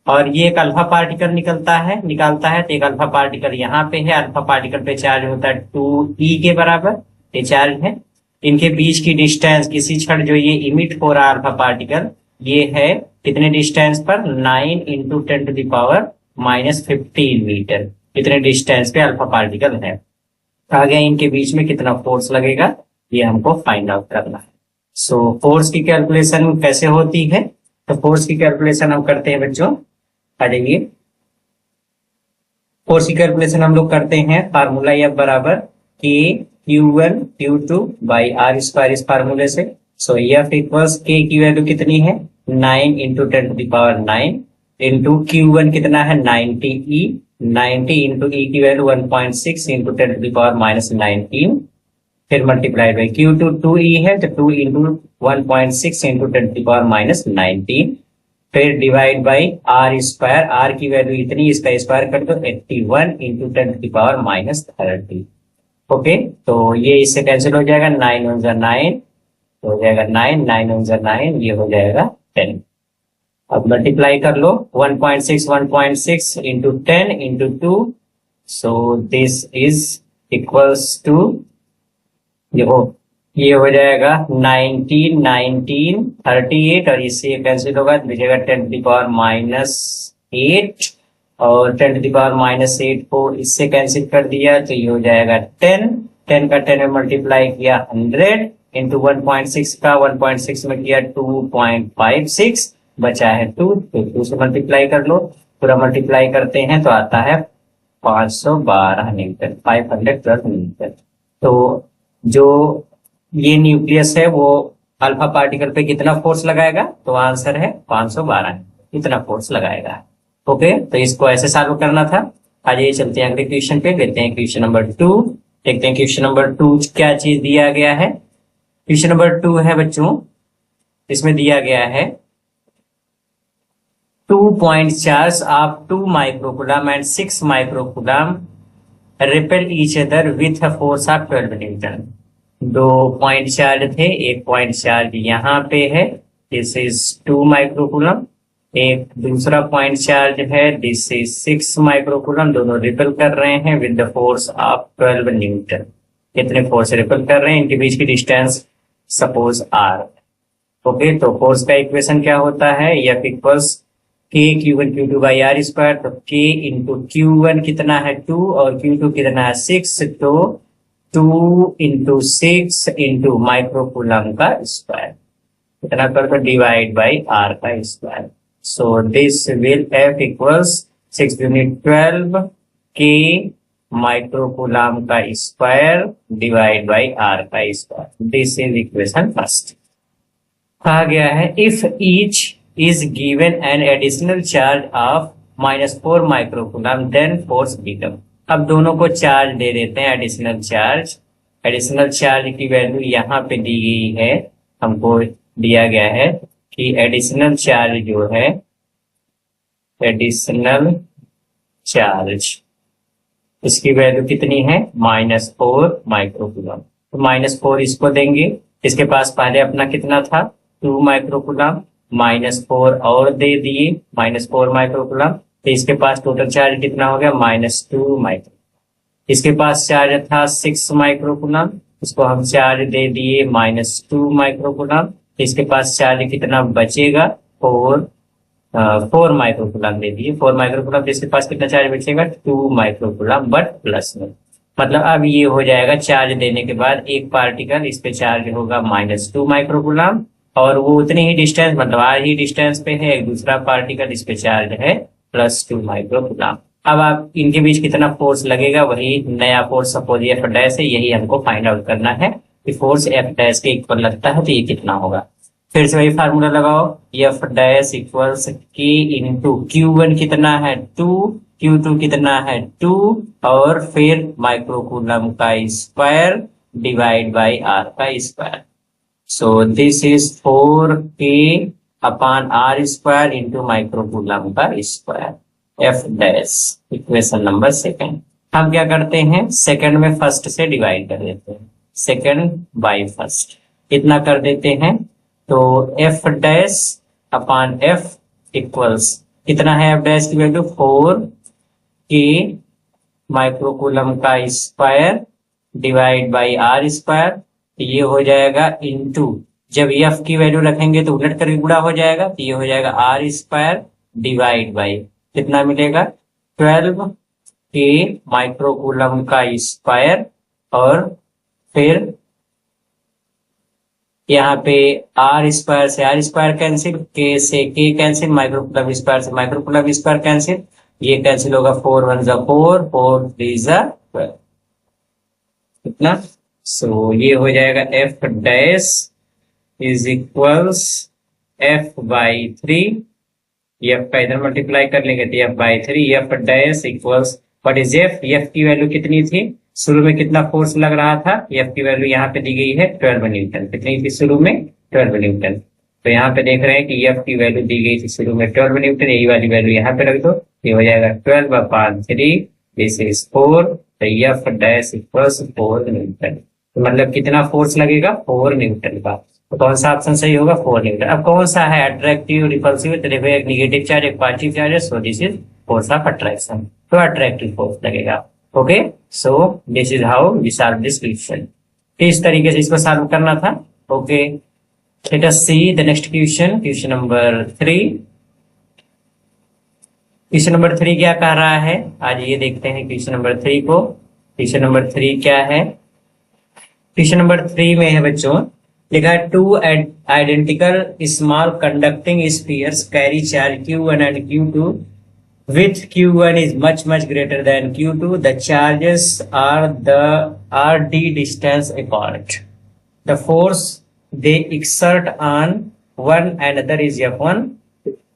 और ये एक अल्फा पार्टिकल निकलता है तो एक अल्फा पार्टिकल यहाँ पे है, अल्फा पार्टिकल पे चार्ज होता है 2e के बराबर, ये चार्ज है। इनके बीच की डिस्टेंस, इसी क्षण जो ये इमिट हो रहा अल्फा पार्टिकल, ये है कितने डिस्टेंस पर, 9 into 10 to the power minus 15 metre, इतने डिस्टेंस पे अल्फा पार्टिकल है। आगे इनके बीच में कितना फोर्स लगेगा ये हमको फाइंड आउट करना है। सो फोर्स की कैलकुलेशन कैसे होती है, तो फोर्स की कैलकुलेशन हम करते हैं बच्चों, आ जाइए। फोर्स की कैलकुलेशन हम लोग करते हैं फार्मूला F बराबर के Q1 Q2 by are square, इस फार्मूले से। सो F इक्वल्स के की वैल्यू कितनी है, 9 into 10 to the power 9 into Q1 कितना है 90e, 90 इंटू e की value 1.6 into 10 to the power minus 19, फिर मल्टीप्लाइड बाई Q2 2e है तो 2 into 1.6 into 10 to the power minus 19, फिर divide by are square, are की वैल्यू इतनी, इसका स्क्वायर कर दो 81 into 10 to the power minus 30। Okay, तो ये इससे कैंसिल हो जाएगा, 9 1 9 हो जाएगा 9, 9 1 9, ये हो जाएगा 10। अब मल्टीप्लाई कर लो, 1.6 into 10 into 2, so this is equals to, देखो ये हो जाएगा 19 19 38, और इससे कैंसिल होगा तो बचेगा 10 टू द पावर माइनस 8, और 10 टू द पावर माइनस 8 को इससे कैंसिल कर दिया तो ये हो जाएगा 10, 10 का 10 में मल्टीप्लाई किया 100 इंटू 1.6 का 1.6 में किया 2.56, बचा है 2, तो 2 से मल्टीप्लाई कर लो, पूरा मल्टीप्लाई करते हैं तो आता है 512 न्यूटन, 512 न्यूटन। तो जो ये न्यूक्लियस है वो अल्फा पार्टिकल पे कितना फोर्स लगाएगा, तो आंसर है 512, इतना फोर्स लगाएगा। ओके, तो इसको ऐसे सॉल्व करना था। आइए चलते हैं अगले क्वेश्चन पे, लेते हैं क्वेश्चन नंबर 2। देखते हैं क्वेश्चन नंबर 2 क्या चीज दिया गया है। क्वेश्चन नंबर 2 है बच्चों, इसमें दिया गया है 2 point charge of 2 microcoulomb and 6 microcoulomb repel each other with a force of 12 Newton। 2 point charge थे, एक पॉइंट चार्ज यहाँ पे है, दिस इज 2 माइक्रोकूलम, एक दूसरा पॉइंट चार्ज है, दिस इज 6 माइक्रोकूलम, दोनों रिपेल कर रहे हैं with the force of 12 newton. कितने फोर्स रिपेल कर रहे हैं, इनके बीच की डिस्टेंस सपोज r। ओके, तो फोर्स का इक्वेशन क्या होता है, F equals K Q1 Q2 by are square, तो K इंटू Q1 कितना है 2 और Q2 कितना है 6, तो 2 इंटू 6 इंटू माइक्रोकूलम का स्क्वायर, कितना कर दो डिवाइड बाई आर का square. So this will F equals 6 unit 12 K microcoulomb का स्क्वायर डिवाइड बाई आर का square. This is equation first. कहा गया है if each is given an additional charge of -4 microcoulomb then force become। अब दोनों को charge दे देते हैं एडिशनल चार्ज। एडिशनल चार्ज की वैल्यू यहाँ पे दी गई है, हमको दिया गया है कि एडिशनल चार्ज जो है, एडिशनल चार्ज इसकी वैल्यू कितनी है -4 माइक्रोकूलम। तो -4 इसको देंगे, इसके पास पहले अपना कितना था 2 माइक्रोकूलम, -4 और दे दिए -4 माइक्रोकूलम, तो इसके पास टोटल चार्ज कितना हो गया -2 माइक्रो। इसके पास चार्ज था 6 माइक्रोकूलम, इसको हम चार्ज दे दिए -2 माइक्रोकूलम, तो इसके पास चार्ज कितना बचेगा 4 माइक्रोकूलम दे दिए 4 माइक्रोकूलम, तो इसके पास कितना चार्ज बचेगा 2 माइक्रोकूलम बट प्लस में। मतलब अब ये हो जाएगा चार्ज देने के बाद एक पार्टिकल इस पे चार्ज होगा -2 माइक्रोकूलम और वो उतनी ही डिस्टेंस मतलब आर ही डिस्टेंस पे है, एक दूसरा पार्टिकल इस पे चार्ज है +2 माइक्रोकूलम। अब आप इनके बीच कितना फोर्स लगेगा, वही नया फोर्स सपोज एफ डैश है, यही हमको फाइंड आउट करना है कि फोर्स एफ डैश के इक्वल लगता है तो ये कितना होगा। फिर से वही फार्मूला लगाओ, एफ डैश इक्वल्स के इंटू Q1 कितना है 2, Q2 कितना है 2 और फिर माइक्रोकूलम का स्क्वायर डिवाइड बाई आर का square. So this is 4k upon R square into microcoulomb का square F dash. Equation number second. हम क्या करते हैं, सेकंड में फर्स्ट से डिवाइड कर देते हैं, सेकंड बाई फर्स्ट इतना कर देते हैं। तो F dash upon F equals कितना है, एफ डैश की वैल्यू 4k माइक्रोकूलम का square divide by are square, ये हो जाएगा इनटू, जब एफ की वैल्यू रखेंगे तो उलट करके गुणा हो जाएगा, तो ये हो जाएगा आर स्क्वायर डिवाइड बाई कितना मिलेगा 12k माइक्रोकूलम का स्क्वायर और फिर यहाँ पे आर स्क्वायर से आर स्क्वायर कैंसिल, के से के कैंसिल, माइक्रोकूलम स्क्वायर से माइक्रोकूलम स्क्वायर कैंसिल, ये कैंसिल होगा 4 1 4 4 3 12 कितना। सो ये हो जाएगा F dash is equals F by 3, F का इधर मल्टीप्लाई कर लेंगे तो F by 3, F dash equals what is F, F की वैल्यू कितनी थी, शुरू में कितना फोर्स लग रहा था, एफ की वैल्यू यहाँ पे दी गई है 12 न्यूटन, कितनी थी शुरू में 12 न्यूटन। तो यहाँ पे देख रहे हैं कि एफ की वैल्यू दी गई थी शुरू में 12 न्यूटन, यही वाली वैल्यू यहाँ पे रख दो, ये हो जाएगा 12 अपॉन 3, दिस इज 4, तो एफ डैश इक्वल्स 4 न्यूटन। तो मतलब कितना फोर्स लगेगा 4 न्यूटन का। तो कौन सा ऑप्शन सही होगा 4 न्यूटन। अब कौन सा है अट्रैक्टिव रिपल्सिव, तो देखो एक निगेटिव चार्ज एक पॉजिटिव चार्ज है, so this is force of attraction, तो अट्रैक्टिव फोर्स लगेगा। Okay, so this is how we solve this question. इस तरीके से इसको सॉल्व करना था। Okay, let us see the next question, question number 3। Question number 3 क्या कह रहा है, आज ये देखते हैं क्वेश्चन नंबर 3 को। क्वेश्चन नंबर 3 क्या है, क्वेश्चन नंबर 3 में है बच्चों लिखा है 2 identical small conducting spheres carry charge Q1 and Q2 with Q1 is much greater than Q2. The charges are d distance apart. The force they exert on one another is F1.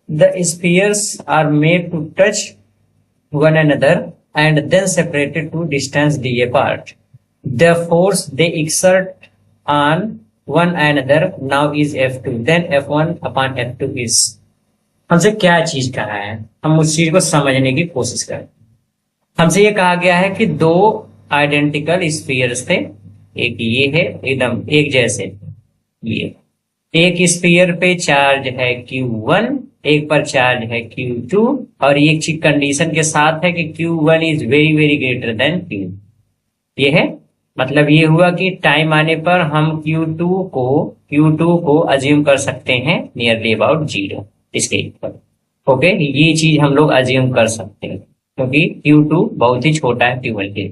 The spheres are made to touch one another and then separated to distance d apart. The force they exert on one another now is F2. Then F1 upon F2 is. हमसे क्या चीज कहा है, हम उस चीज को समझने की कोशिश करें। हमसे ये कहा गया है कि 2 आइडेंटिकल स्फीयर्स थे, एक ये है एकदम एक जैसे, ये एक स्फीयर पे चार्ज है Q1, एक पर चार्ज है Q2 और एक चीज कंडीशन के साथ है कि Q1 is very greater than Q। ये है मतलब ये हुआ कि टाइम आने पर हम Q2 को अज्यूम कर सकते हैं नियरली अबाउट 0 इसके इक्वल। ओके, ये चीज हम लोग अज्यूम कर सकते हैं क्योंकि Q2 बहुत ही छोटा है Q1 के।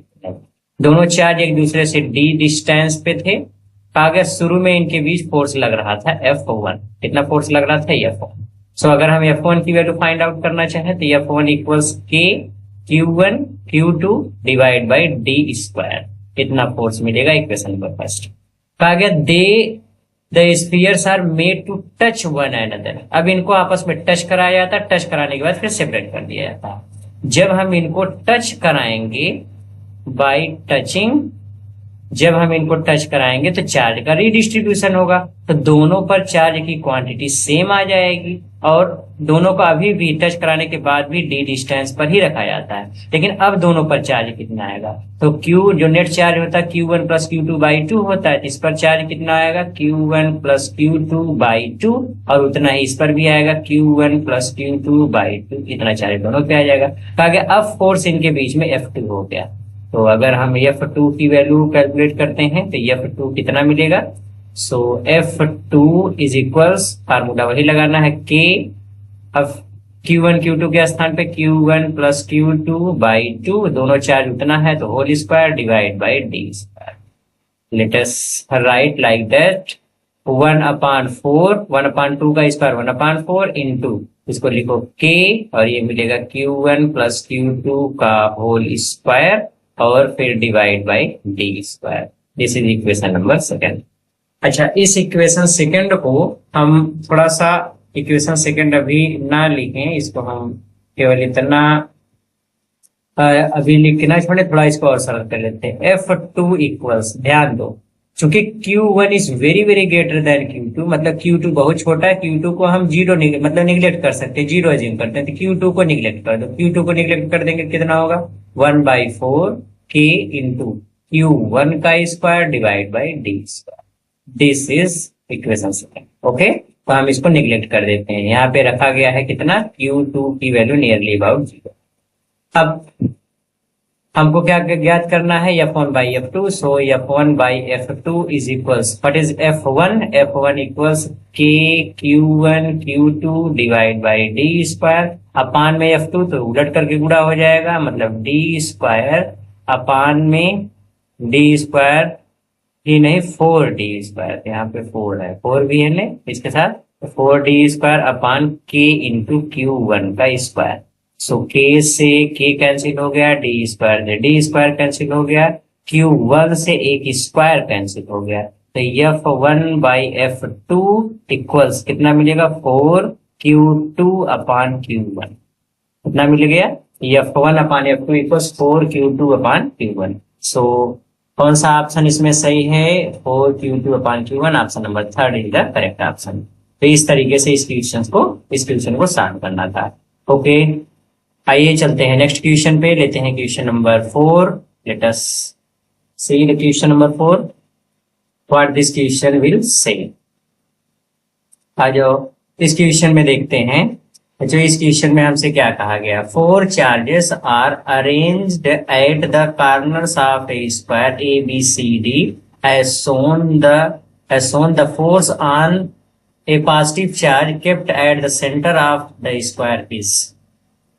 दोनों चार्ज एक दूसरे से d डिस्टेंस पे थे। कहा गया शुरू में इनके बीच फोर्स लग रहा था F1। कितना फोर्स लग रहा था F1। सो अगर हम F1 की वैल्यू फाइंड आउट करना चाहें तो F1 equals K Q1 Q2 divide by d square, कितना फोर्स मिलेगा इक्वेशन नंबर फर्स्ट। कहा गया the spheres are made to touch one another. अब इनको आपस में टच कराया जाता, टच कराने के बाद फिर सेपरेट कर दिया जाता। जब हम इनको टच कराएंगे बाय टचिंग, जब हम इनको टच कराएंगे तो चार्ज का रीडिस्ट्रीब्यूशन होगा, तो दोनों पर चार्ज की क्वांटिटी सेम आ जाएगी और दोनों को अभी भी टच कराने के बाद भी d डिस्टेंस पर ही रखा जाता है। लेकिन अब दोनों पर चार्ज कितना आएगा, तो Q जो नेट चार्ज होता है Q1 प्लस Q2 बाई 2 होता है, इस पर चार्ज कितना आएगा Q1 प्लस Q2 बाई 2 और उतना ही इस पर भी आएगा Q1 प्लस Q2 बाई 2, इतना चार्ज दोनों पे आ जाएगा। कहा गया अब फोर्स इनके बीच में F2 हो गया। तो अगर हम F2 की वैल्यू कैलकुलेट करते हैं तो F2 कितना मिलेगा, सो F2 इज इक्वल्स, फार्मूला वही लगाना है K, अब Q1 Q2 के स्थान पे Q1 प्लस Q2 बाई 2, दोनों चार्ज उतना है तो whole square divide by d square. Let us write like that 1/4, 1/2 का स्क्वायर 1/4 इंटू इसको लिखो k, और ये मिलेगा Q1 प्लस Q2 का होल स्क्वायर और फिर divide by D square. This is equation number second. अच्छा, इस इक्वेशन सेकेंड को हम थोड़ा सा, इक्वेशन सेकेंड अभी ना लिखें, इसको हम केवल इतना अभी लिखना छोड़े, थोड़ा इसको और सरल कर लेते हैं। F2 इक्वल्स, ध्यान दो, चूंकि Q1 is very very greater than Q2, मतलब Q2 बहुत छोटा है, Q2 को हम जीरो मतलब निगलेक्ट कर सकते हैं, जीरो अज्यूम करते हैं, तो Q2 को निगलेक्ट कर दो। Q2 को निगलेक्ट कर देंगे कितना होगा, 1/4 k इंटू Q1 का square divide by D square. This is equation second. Okay, तो हम इसको निगलेक्ट कर देते हैं। यहाँ पे रखा गया है कितना, Q2 की वैल्यू नियरली अबाउट 0। अब हमको क्या ज्ञात करना है, F1/F2, so F1/F2 is equals, what is F1? F1 equals k Q1 Q2 divide by D square upon में F2, तो उलट करके गुणा हो जाएगा, मतलब डी स्क्वायर अपान में डी स्क्वायर ही नहीं 4d स्क्वायर, यहाँ पे 4 है, 4 भी है ना इसके साथ, 4d square upon k into Q1 का स्क्वायर। सो k से k कैंसिल हो गया, d स्क्वायर से d स्क्वायर कैंसिल हो गया, Q1 से एक स्क्वायर कैंसिल हो गया, तो F1/F2 इक्वल्स कितना मिलेगा, 4Q2 अपान Q1। कितना मिल गया, F1/F2 इक्वल्स 4Q2 अपान Q1। सो कौन सा ऑप्शन इसमें सही है, 4Q2 upon Q1, option number 3 is the correct option. तो इस तरीके से इस क्वेश्चन को सॉल्व करना था। ओके, आइए चलते हैं नेक्स्ट क्वेश्चन पे, लेते हैं question number 4। Let us see the question number 4, what this question will say. आ जाओ, इस क्वेश्चन में देखते हैं। जो इस क्वेश्चन में हमसे क्या कहा गया, 4 charges are arranged at the corners of a square ABCD as shown the force on a positive charge kept at the center of the square is।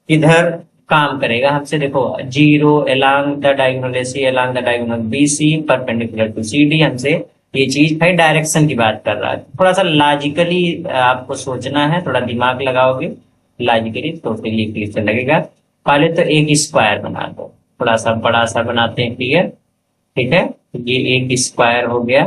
इधर काम करेगा हमसे, देखो 0 along the diagonal AC along the diagonal BC perpendicular to CD, हमसे ये चीज है direction की बात कर रहा है। थोड़ा सा लॉजिकली आपको सोचना है, थोड़ा दिमाग लगाओगे लॉजिकली तो फिर ये क्लियर लगेगा। पहले तो एक स्क्वायर बना दो, थोड़ा सा बड़ा सा बनाते हैं, क्लियर, ठीक है। ये एक स्क्वायर हो गया,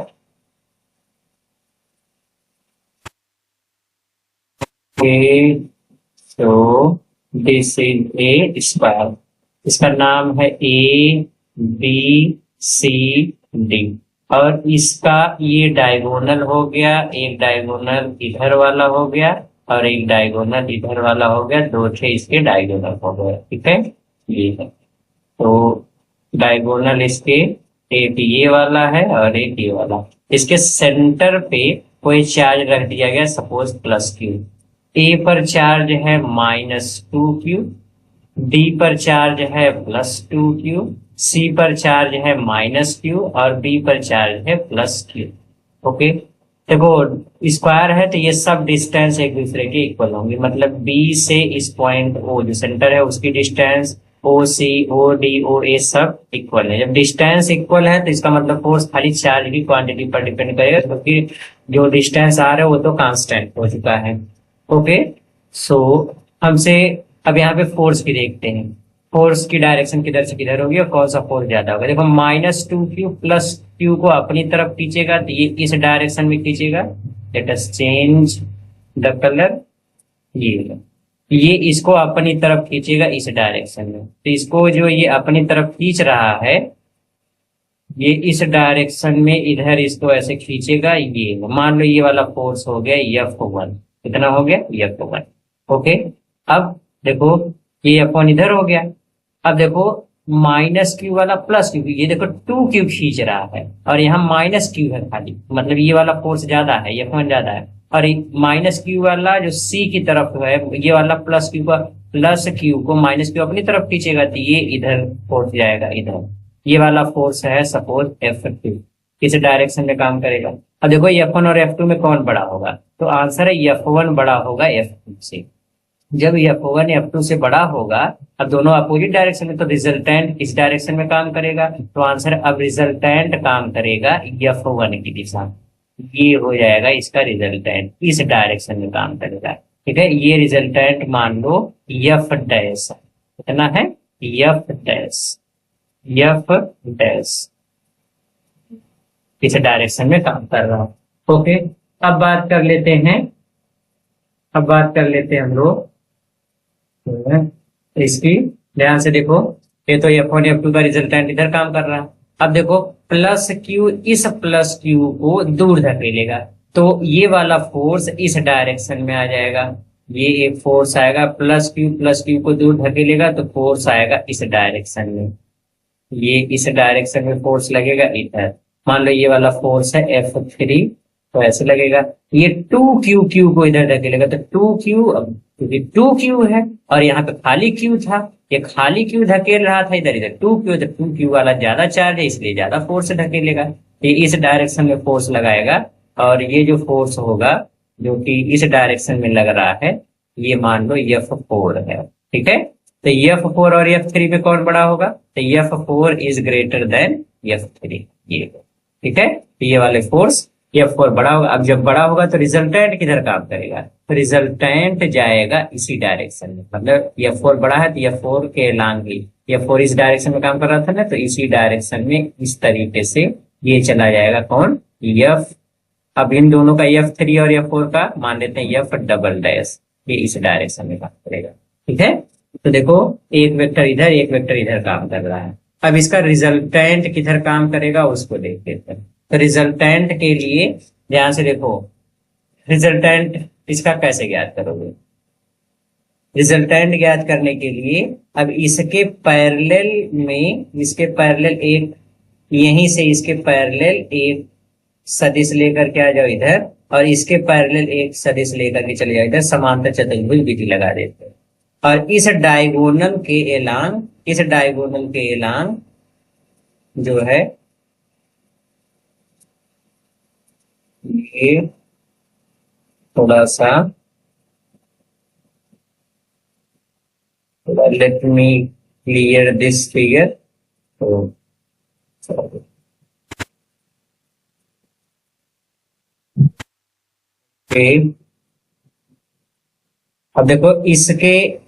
तो दिस इज ए स्क्वायर, इसका नाम है ABCD, और इसका ये डायगोनल हो गया, एक डायगोनल इधर वाला हो गया और एक डायगोनल इधर वाला हो गया, दो छह इसके डायगोनल हो गए, ठीक है। ये है, तो डायगोनल इसके एक ये वाला है और एक ये वाला। इसके सेंटर पे कोई चार्ज रख दिया गया, सपोज +Q। ए पर चार्ज है -2Q, डी पर चार्ज है +2Q, सी पर चार्ज है -Q और बी पर चार्ज है +Q। ओके, देखो स्क्वायर है तो ये सब डिस्टेंस एक दूसरे के इक्वल होंगे, मतलब बी से इस पॉइंट O जो सेंटर है उसकी डिस्टेंस, OC, OD, OA सब इक्वल है। जब डिस्टेंस इक्वल है तो इसका मतलब फोर्स खाली चार्ज की क्वांटिटी पर डिपेंड करेगा, क्योंकि जो डिस्टेंस आ रहा है वो तो कांस्टेंट हो चुका है। ओके, सो हमसे अब यहाँ पे फोर्स की देखते हैं, फोर्स की डायरेक्शन किधर से किधर होगी और कौन सा फोर्स ज्यादा होगा। देखो -2Q + Q को अपनी तरफ खींचेगा तो ये इस डायरेक्शन में खींचेगा। Let us change the colour, ये इसको अपनी तरफ खींचेगा इस डायरेक्शन में, तो इसको जो ये अपनी तरफ खींच रहा है ये इस डायरेक्शन में इधर इसको ऐसे खींचेगा। ये मान लो ये वाला फोर्स हो गया F1, कितना हो गया F1। ओके, अब देखो ये F1 इधर हो गया, अब देखो -Q वाला +Q, ये देखो 2Q खींच रहा है और यहाँ -Q है खाली, मतलब ये वाला फोर्स ज्यादा है, F1 ज्यादा है, और -Q वाला जो C की तरफ है ये वाला +Q को -Q अपनी तरफ खींचेगा तो ये इधर फोर्स जाएगा इधर, ये वाला फोर्स है सपोज F2, इस डायरेक्शन में काम करेगा। अब देखो F1 और F2 में कौन बड़ा होगा, तो आंसर है F1 बड़ा होगा F2 से। जब F1 F2 से बड़ा होगा, अब दोनों अपोजिट डायरेक्शन में, तो रिजल्टेंट इस डायरेक्शन में काम करेगा, तो आंसर अब रिजल्टेंट काम करेगा F1 की दिशा। ये हो जाएगा इसका रिजल्टेंट, इस डायरेक्शन में काम करेगा। ठीक है, ये रिजल्टेंट मान लो एफ डैश, कितना है एफ डैश, एफ डैश इस डायरेक्शन में काम कर रहा है। ओके, अब बात कर लेते हैं, हम लोग इसकी, ध्यान से देखो, ये तो F1 F2 का रिजल्टेंट इधर काम कर रहा है। अब देखो प्लस क्यू इस प्लस क्यू को दूर धकेलेगा, तो ये वाला फोर्स इस डायरेक्शन में आ जाएगा। ये एक फोर्स आएगा, प्लस क्यू को दूर धकेलेगा तो फोर्स आएगा इस डायरेक्शन में। ये इस डायरेक्शन में फोर्स लगेगा इधर। मान लो ये वाला फोर्स है F3, तो ऐसे लगेगा। ये 2Q को इधर धकेलेगा तो 2Q, अब क्योंकि 2Q है और यहाँ पे खाली Q था, ये खाली Q धकेल रहा था इधर, इधर 2Q, तो 2Q वाला ज्यादा चार्ज है इसलिए ज्यादा फोर्स धकेलेगा। ये इस डायरेक्शन में फोर्स लगाएगा और ये जो फोर्स होगा जो कि इस डायरेक्शन में लग रहा है, ये मान लो F4 है। ठीक है, तो F4 और F3 में कौन बड़ा होगा, तो F4 is greater than F3, ये। ठीक है, तो ये वाले फोर्स F4 बड़ा होगा। अब जब बड़ा होगा तो रिजल्टेंट किधर काम करेगा, तो रिजल्टेंट जाएगा इसी डायरेक्शन में। मतलब F4 बड़ा है तो F4 के लांग ही, F4 इस डायरेक्शन में काम कर रहा था ना, तो इसी डायरेक्शन में इस तरीके से ये चला जाएगा। कौन, F। अब इन दोनों का F3 और F4 का मान लेते हैं F डबल डैश, ये इस डायरेक्शन में काम करेगा। ठीक है, तो देखो एक वेक्टर इधर, एक वेक्टर इधर काम कर रहा है। अब इसका रिजल्टेंट किधर काम करेगा उसको देख लेते हैं। तो रिजल्टेंट के लिए ध्यान से देखो, रिजल्टेंट इसका कैसे ज्ञात करोगे। रिजल्टेंट ज्ञात करने के लिए अब इसके पैरेलल में, इसके पैरेलल एक, यहीं से इसके पैरेलल एक सदिश लेकर के आ जाओ इधर, और इसके पैरेलल एक सदिश लेकर के चले जाओ इधर, समांतर चतुर्भुज विधि लगा देते हैं। और इस डायगोनल के एलांग, इस डायगोनल के एलांग जो है ये थोड़ा सा, let me clear this figure. तो अब देखो इसके,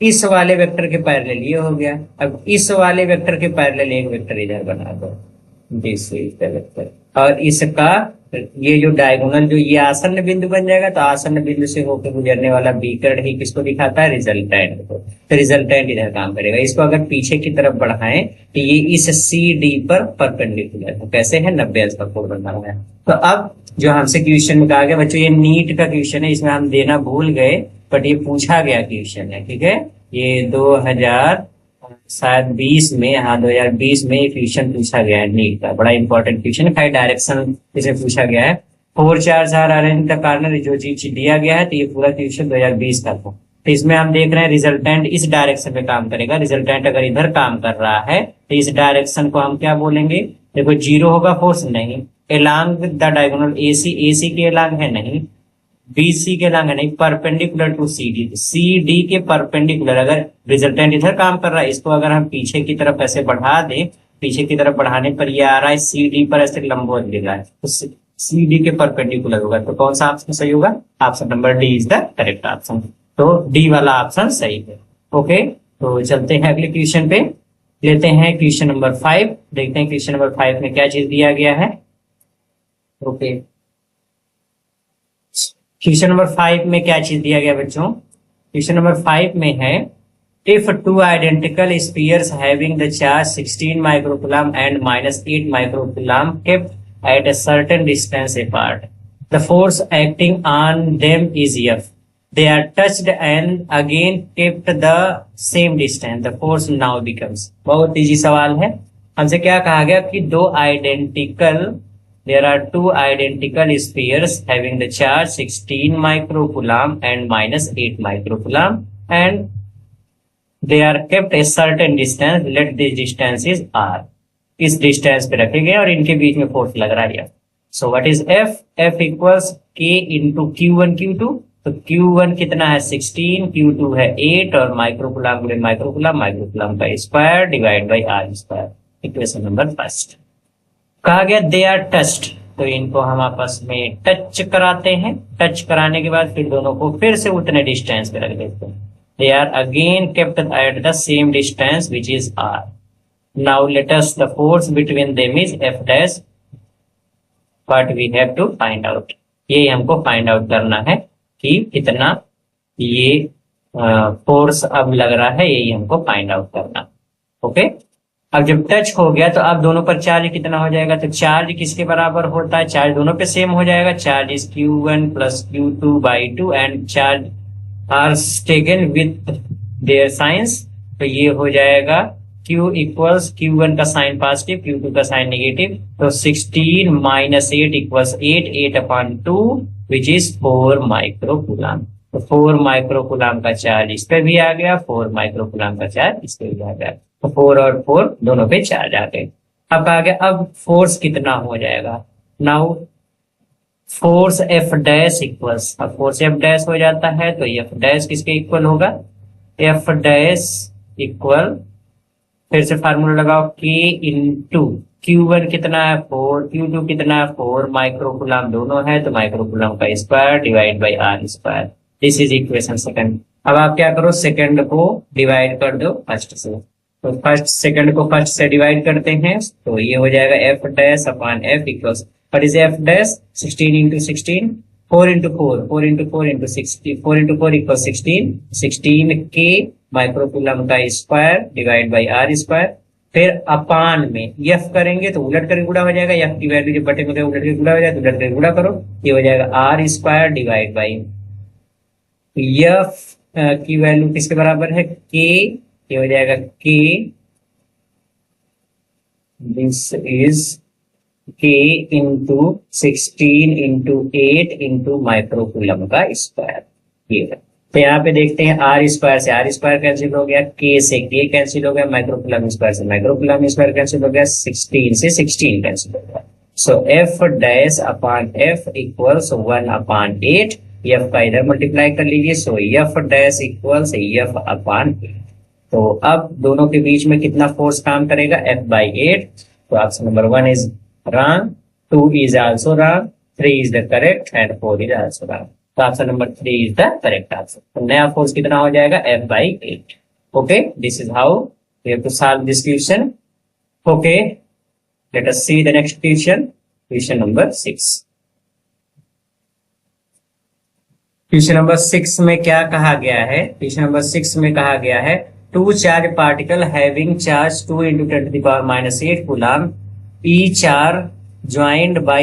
इस वाले वेक्टर के पैरेलल ये हो गया। अब इस वाले वेक्टर के पैरेलल एक वेक्टर इधर बना दो, दिस इज द वेक्टर, और इसका ये जो डायगोनल, जो ये आसन्न बिंदु बन जाएगा, तो आसन्न बिंदु से होकर गुजरने वाला बीकर ही किसको दिखाता है, रिजल्टेंट को। तो रिजल्टेंट इधर काम करेगा। इसको अगर पीछे की तरफ बढ़ाएं तो ये इस CD पर परपेंडिकुलर है। कैसे है, 90 अंश का कोण बना हुआ है। तो अब जो हमसे क्वेश्चन में कहा गया, बच्चों ये नीट का क्वेश्चन है, इसमें हम देना भूल गए, बट ये पूछा गया क्वेश्चन है। ठीक है, ये 2020 में, हाँ 2020 में क्वेश्चन पूछा गया है नीट का, बड़ा इंपॉर्टेंट क्वेश्चन है। डायरेक्शन इसे पूछा गया है, 4 4 4 अरेंज द कॉर्नर, जो चीज दिया गया है, तो ये पूरा क्वेश्चन 2020 का था। तो इसमें हम देख रहे हैं रिजल्टेंट इस डायरेक्शन में काम करेगा। रिजल्टेंट अगर इधर काम कर रहा है तो इस डायरेक्शन को हम क्या बोलेंगे, देखो जीरो होगा फोर्स, नहीं, एलांग द डायगोनल AC के एलांग है, नहीं, BC के एलांग है, नहीं, परपेंडिकुलर टू CD के परपेंडिकुलर। अगर रिजल्टेंट इधर काम कर रहा है, इसको अगर हम पीछे की तरफ ऐसे बढ़ा दें, पीछे की तरफ बढ़ाने पर ये आ रहा है CD पर ऐसे लंबवत गिर रहा है, तो CD के परपेंडिकुलर होगा। तो कौन सा ऑप्शन सही होगा, option number D is the correct option. तो D वाला ऑप्शन सही है। ओके, तो चलते हैं अगले क्वेश्चन पे, लेते हैं क्वेश्चन नंबर 5, देखते हैं क्वेश्चन नंबर 5 में क्या चीज दिया गया है। ओके, क्वेश्चन नंबर 5 में क्या चीज दिया गया बच्चों, क्वेश्चन नंबर 5 में है, if two identical spheres having the charge 16 microcoulomb and -8 microcoulomb kept at a certain distance apart, the force acting on them is F. They are touched and again kept the same distance. The force now becomes. बहुत easy सवाल है। हमसे क्या कहा गया कि there are two identical spheres having the charge 16 microcoulomb and -8 microcoulomb, and they are kept a certain distance. Let this distance is R. इस distance पे रखे गए और इनके बीच में फोर्स लग रहा है। So what is F? F equals K into Q1 Q2. तो Q1 कितना है 16, Q2 है 8, और माइक्रोकुलम गुणे माइक्रोकुलम का square divide by R square. Equation number first. कहा गया दे आर टच्ड, तो इनको हम आपस में टच कराते हैं। टच कराने के बाद फिर दोनों को फिर से उतने डिस्टेंस पे रख देते हैं। They are again kept at the same distance which is r. Now let us the force between them is f dash, but we have to find out. ये हमको फाइंड आउट करना है कि कितना ये फोर्स अब लग रहा है, यही हमको फाइंड आउट करना। ओके, अब जब टच हो गया तो अब दोनों पर चार्ज कितना हो जाएगा, तो चार्ज किसके बराबर होता है, चार्ज दोनों पे सेम हो जाएगा। Charge is q1 plus q2 by 2 and charge are taken with their signs, तो ये हो जाएगा q इक्वल्स q1 का साइन पॉजिटिव, q2 का साइन नेगेटिव, तो 16 minus 8 equals 8, 8/2 which is 4 microcoulomb. तो 4 माइक्रोकूलम का चार्ज इस पे भी आ गया, 4 माइक्रोकूलम का चार्ज इस पे भी आ गया, तो 4 और 4 दोनों पे चार्ज आ गए। अब आ गया, अब फोर्स कितना हो जाएगा, now force F dash equals, अब फोर्स एफ डैश हो जाता है तो एफ डैश किसके इक्वल होगा, एफ डैश इक्वल, फिर से फार्मूला लगाओ, k इंटू Q1 कितना है 4, Q2 कितना है 4 माइक्रोकूलम दोनों है, तो माइक्रोकूलम का square divide by are square. This is equation second. अब आप क्या करो, सेकंड को डिवाइड कर दो फर्स्ट से, तो फर्स्ट सेकंड को फर्स्ट से डिवाइड करते हैं, तो ये हो जाएगा F dash upon F equals, what is F dash, 16 into 16, 4 into 4, 4 into 4 into 60, 4 into 4 equal 16, 16 के माइक्रोकूलम का square divide by are square, फिर अपान में एफ करेंगे तो उलट करके गुणा हो जाएगा, एफ की वैल्यू जब बटे में उलट के गुणा हो जाए तो उलट करके गुणा करो, ये हो जाएगा r square divide by F की वैल्यू किसके बराबर है, के, ये हो जाएगा K, this is K into 16 into 8 into microcoulomb का स्क्वायर, ये है। तो यहाँ पे देखते हैं आर स्क्वायर कैंसिल हो गया, के से के कैंसिल हो गया, माइक्रोकूलम स्क्वायर से माइक्रोकूलम स्क्वायर कैंसिल हो गया, 16 से 16 कैंसिल हो गया। So F dash upon F equals 1/8, F का इधर मल्टीप्लाई कर लीजिए, so F dash equals F upon 8। तो अब दोनों के बीच में कितना फोर्स काम करेगा, f by 8, तो option number 1 is wrong, 2 is also wrong, 3 is the correct and 4 is also wrong, तो option number 3 is the correct answer. तो नया फोर्स कितना हो जाएगा, f by 8। Okay, this is how we have to solve this question. Okay, let us see the next question, question number 6। Question number 6 में क्या कहा गया है, क्वेश्चन नंबर 6 में कहा गया है, two charged particle having charge 2 into 10 to the power minus 8 coulomb each are joined by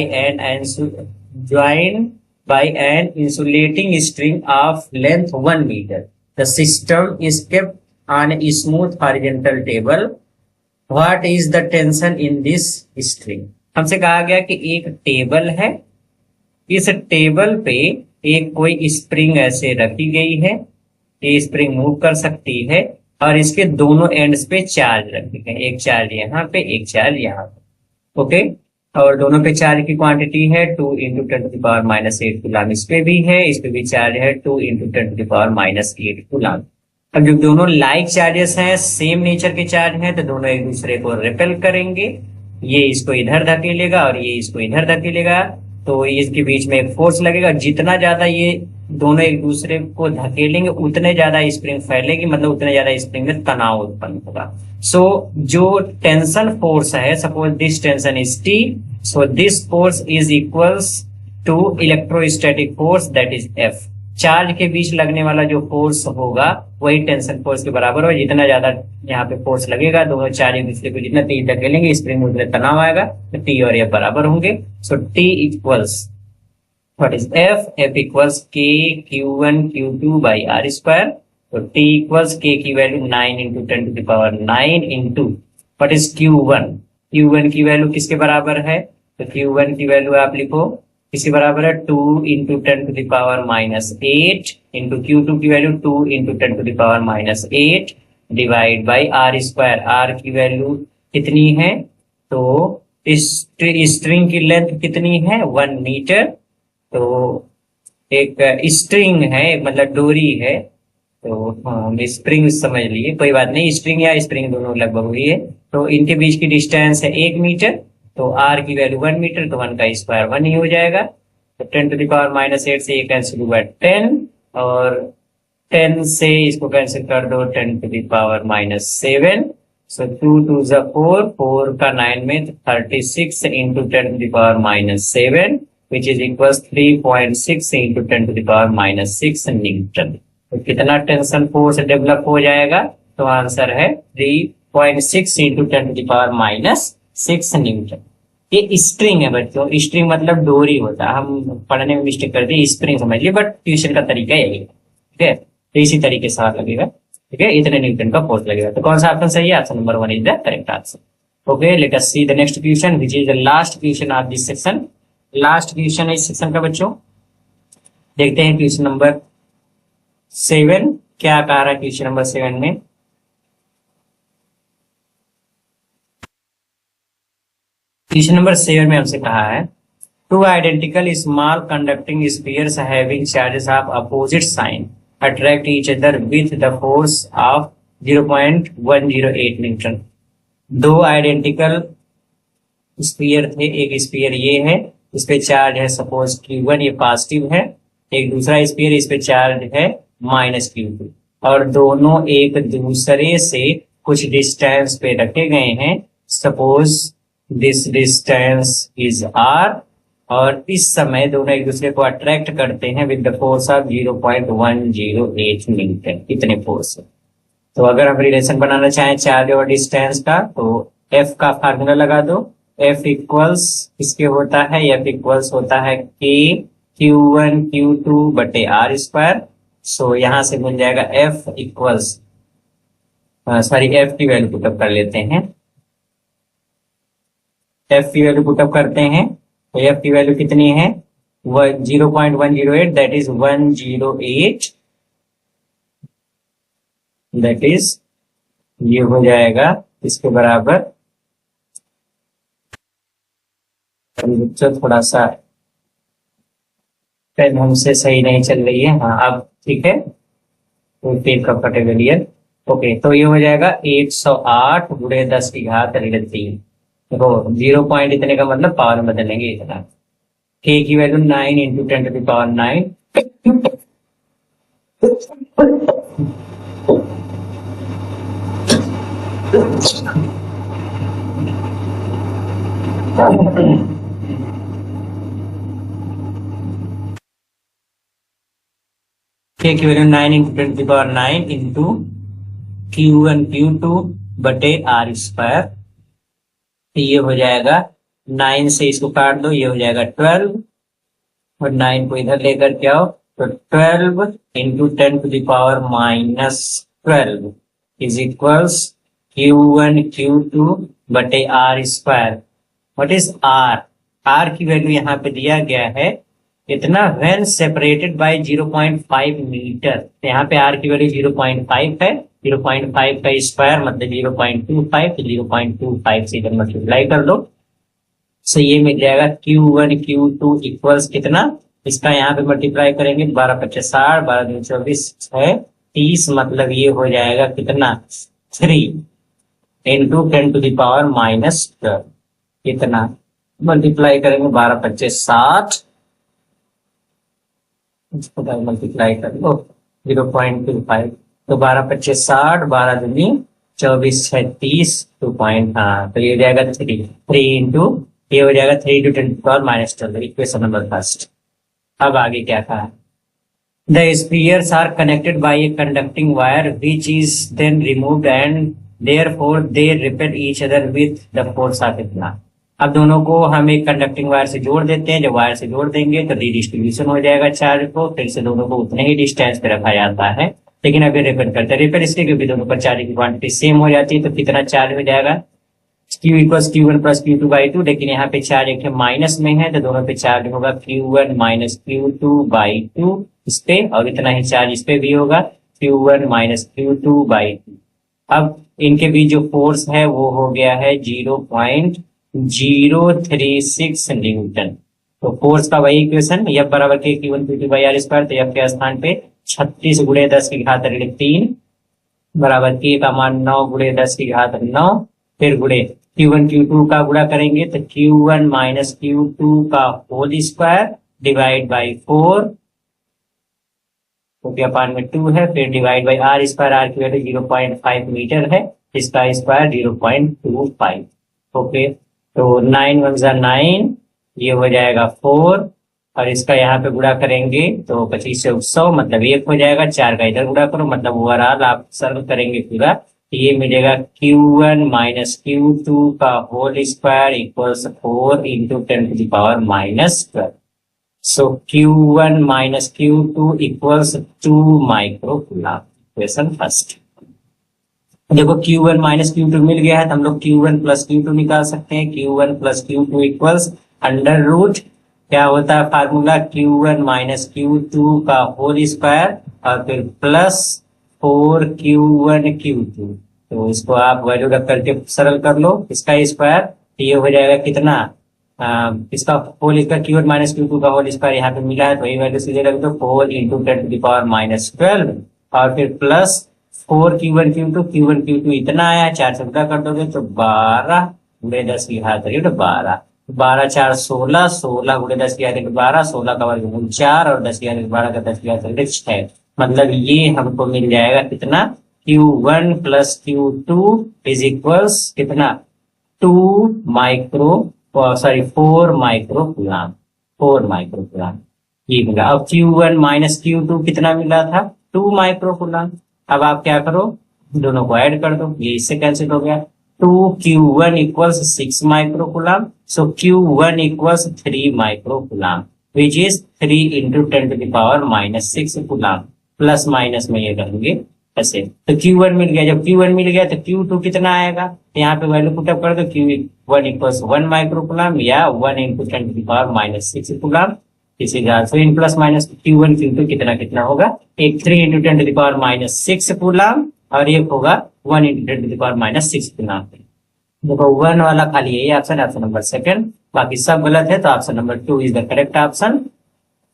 an insulating string of length 1 meter. The system is kept on a smooth horizontal table. What is the tension in this string? हमसे कहा गया कि एक table है, इस table पे एक कोई स्प्रिंग ऐसे रखी गई है, ये स्प्रिंग मूव कर सकती है और इसके दोनों एंड्स पे चार्ज रखे गए, एक चार्ज यहाँ पे, एक चार्ज यहाँ पे। ओके, और दोनों पे चार्ज की क्वांटिटी है 2 into 10 to the power minus 8 coulomb, इस पे भी है, इस पे भी चार्ज है 2 into 10 to the power minus 8 coulomb. अब जो दोनों लाइक चार्जेस हैं, सेम नेचर के चार्ज हैं, तो दोनों एक दूसरे को रिपेल करेंगे, ये इसको इधर धकेलेगा और ये इसको इधर धकेलेगा, तो इसके बीच में एक फोर्स लगेगा। जितना ज्यादा ये दोनों एक दूसरे को धकेलेंगे उतने ज्यादा स्प्रिंग फैलेगी, मतलब उतने ज्यादा स्प्रिंग में तनाव उत्पन्न होगा। सो जो टेंशन फोर्स है, suppose this tension is T, so this force is equals to electrostatic force that is F। Charge के बीच लगने वाला जो फोर्स होगा वही टेंशन फोर्स के बराबर होगा। जितना ज्यादा यहाँ पे फोर्स लगेगा, दोनों चार्ज एक दूसरे को जितना तेज धकेलेंगे, स्प्रिंग में उतने तनाव आएगा, तो T और F बराबर होंगे। सो T equals what is F? F equals K Q1 Q2 by R square. तो T equals K की value 9 into 10 to the power 9 into what is Q1? Q1 की वैल्यू किसके बराबर है? तो Q1 की वैल्यू आप लिखो किसके बराबर है, 2 into 10 to the power minus 8 into Q2 की value 2 into 10 to the power minus 8 divide by R square. R की वैल्यू कितनी है, तो इस स्ट्रिंग की लेंथ कितनी है, 1 मीटर। तो एक स्ट्रिंग है, मतलब डोरी है, तो स्प्रिंग समझ लिए, कोई बात नहीं, स्ट्रिंग या स्प्रिंग दोनों लगभग हुई है। तो इनके बीच की डिस्टेंस है 1 मीटर, तो आर की वैल्यू 1 मीटर, तो 1 का स्क्वायर 1 ही हो जाएगा। तो 10⁻⁻8 से ये कैंसिल हुआ 10, और 10 से इसको कैंसिल कर दो 10⁻⁻7। सो 2 2 ज़ा 4, 4 का 9 में 36 into 10⁻⁻7 which is equal 3.6 into 10⁻�6 Newton. तो कितना टेंशन फोर्स डेवलप हो जाएगा? तो आंसर है 3.6 इंटू 10⁻�6 न्यूटन। ये स्ट्रिंग है बच्चों, स्ट्रिंग मतलब डोरी होता है, हम पढ़ने में मिस्टेक करते हैं, स्प्रिंग समझ लिए, बट ट्यूशन का तरीका यही है, ठीक है। तो इसी तरीके से हाथ लगेगा, ठीक है, इतने न्यूटन का फोर्स लगेगा। तो कौन सा ऑप्शन सही है? Option number 1 is the correct answer. Okay, let us see the next question which is the last question of this section. Last question है इस सेक्शन का बच्चों। देखते हैं क्वेश्चन नंबर 7 क्या कह रहा है। क्वेश्चन नंबर 7 में क्वेश्चन नंबर 7 में हमसे कहा है two identical small conducting spheres having charges of opposite sign attract each other with the force of 0.108 newton. दो आइडेंटिकल स्फीयर थे, एक स्फीयर ये है, इस पे चार्ज है सपोज Q1, ये पॉजिटिव है, एक दूसरा स्फीयर इस पे चार्ज है -Q2, और दोनों एक दूसरे से कुछ डिस्टेंस पे रखे गए हैं। Suppose this distance is R, और इस समय दोनों एक दूसरे को अट्रैक्ट करते हैं with the force of 0.108 Newton, इतने फोर्स है। तो अगर हम रिलेशन बनाना चाहें चार्ज और डिस्टेंस का, तो F का फार्मूला लगा दो। F इक्वल्स इसके होता है, F इक्वल्स होता है K Q1 Q2 बटे R स्क्वायर। सो यहां से मिल जाएगा F इक्वल्स, सॉरी F की वैल्यू पुटअप कर लेते हैं। F की वैल्यू पुटअप करते हैं, तो F की वैल्यू कितनी है? 0.108, दैट इज 108, दैट इज ये हो जाएगा इसके बराबर। थोड़ा सा पेन हमसे सही नहीं चल रही है, हाँ अब ठीक है, तो पेन कंफर्टेबल है। ओके, तो ये हो जाएगा 108 गुणे 10 की घात -3। देखो 0 पॉइंट इतने का मतलब पावर में बदलेंगे इतना। K की वैल्यू 9 इंटू 10⁻9, K की value 9 into 10⁻9 into Q1 Q2 बटे R स्क्वायर। ये हो जाएगा 9 से इसको काट दो, ये हो जाएगा 12, और 9 को इधर लेकर के आओ, तो 12 into 10⁻⁻12 is equals Q1 Q2 बटे R square. What is R? R की वैल्यू यहाँ पे दिया गया है इतना, व्हेन सेपरेटेड बाय 0.5 मीटर। तो यहाँ पे R की वैल्यू 0.5 है, 0.5 का स्क्वायर मतलब 0.25, तो 0.25 से इधर मल्टीप्लाई कर दो। सो ये मिल जाएगा Q1 Q2 इक्वल्स कितना, इसका यहाँ पे मल्टीप्लाई करेंगे 12 25 60, 12 2 24 6 30, मतलब ये हो जाएगा कितना 3 इंटू 10⁻⁻12, कितना मल्टीप्लाई करेंगे 12 25 60, मल्टीप्लाई कर लो 0.25, तो 12 25 60, 12 दूनी 24 36, 2 पॉइंट, हाँ तो ये हो जाएगा 3 इंटू, ये हो जाएगा 3 इंटू 10⁻12, इक्वेशन नंबर फर्स्ट। अब आगे क्या कहा है? The spheres are connected by a conducting wire which is then removed and therefore they repel each other with the force of इतना। अब दोनों को हम एक कंडक्टिंग वायर से जोड़ देते हैं, जब वायर से जोड़ देंगे तो रीडिस्ट्रीब्यूशन हो जाएगा चार्ज को, फिर से दोनों को उतने ही डिस्टेंस पे रखा जाता है। लेकिन अभी रिपेल करते हैं, रिपेल इसलिए क्योंकि दोनों पर चार्ज की क्वांटिटी सेम हो जाती है, तो कितना चार्ज हो जाएगा Q equals Q1 plus Q2 by 2, लेकिन यहाँ पे चार्ज एक माइनस में है, तो दोनों पे चार्ज होगा Q1 माइनस Q2 बाई 2 इस पे, और इतना ही चार्ज इस पे भी होगा Q1 माइनस Q2 बाई 2। अब इनके बीच जो फोर्स है वो हो गया है 0.036 न्यूटन। तो फोर्स का वही इक्वेशन, F बराबर के Q1 Q2 by R square, तो F के स्थान पे 36 गुणे 10 की घात 3 बराबर K का मान 9 गुणे 10 की घात 9, फिर गुणे Q1 Q2 का गुणा करेंगे तो Q1 माइनस Q2 का होल स्क्वायर डिवाइड बाई 4 क्योंकि अपान में 2 है, फिर divide by are square, are की वैल्यू 0.5 मीटर है, इसका स्क्वायर 0.25। ओके, तो 9 1 जा 9, ये हो जाएगा 4 और इसका यहाँ पे गुणा करेंगे तो 25 से 100 मतलब 1 हो जाएगा। 4 का इधर गुणा करो मतलब ओवरऑल आप सर्व करेंगे पूरा, ये मिलेगा Q1 माइनस Q2 का whole square equals 4 into 10 to the power minus 12। So Q1 minus Q2 equals 2 microcoulomb. Question first. देखो Q1 माइनस Q2 मिल गया है तो हम लोग Q1 प्लस Q2 निकाल सकते हैं। Q1 plus Q2 equals under root क्या होता है फार्मूला, Q1 माइनस Q2 का होल स्क्वायर और फिर प्लस 4Q1 Q2। तो इसको आप वैल्यू रख करके सरल कर लो, इसका स्क्वायर ये हो जाएगा कितना, इसका होल, इसका Q1 माइनस Q2 का होल स्क्वायर यहाँ पे मिला है तो वही वैल्यू सीधे रख दो, 4 into 10 to the power minus 12 और फिर plus 4Q1 Q2, Q1 Q2 इतना आया, 4 से गुणा कर दोगे तो 12 गुणे 10 की घात 12, 12 4 16, 16 गुणे 10 की घात 12, 16 का वर्गमूल 4 और 10 की घात 12 का 10 की घात 6, मतलब ये हमको मिल जाएगा कितना, Q1 plus Q2 is equals कितना, 4 माइक्रोकूलम, 4 माइक्रोकूलम ये मिला। अब Q1 माइनस Q2 कितना मिला था, 2 माइक्रोकूलम। अब आप क्या करो, दोनों को ऐड कर दो, ये इससे कैंसिल हो गया। 2Q1 equals 6 microcoulomb, so Q1 equals 3 microcoulomb which is 3 into 10 to the power minus 6 coulomb. Plus minus में ये करेंगे ऐसे, तो Q1 मिल गया। जब Q1 मिल गया तो Q2 कितना आएगा, यहाँ पे वैल्यू पुटअप कर दो, Q1 इक्वल्स 1 माइक्रोकूलम या 1 into 10 to the power minus 6 coulomb. इसी तरह से in plus minus Q1 Q2 कितना कितना होगा, एक 3 into 10 to the power minus 6 coulomb और एक होगा 1 into 10 to the power minus 6 coulomb. देखो 1 वाला खाली यही ऑप्शन है, ऑप्शन नंबर सेकंड, बाकी सब गलत है, तो option number 2 is the correct option,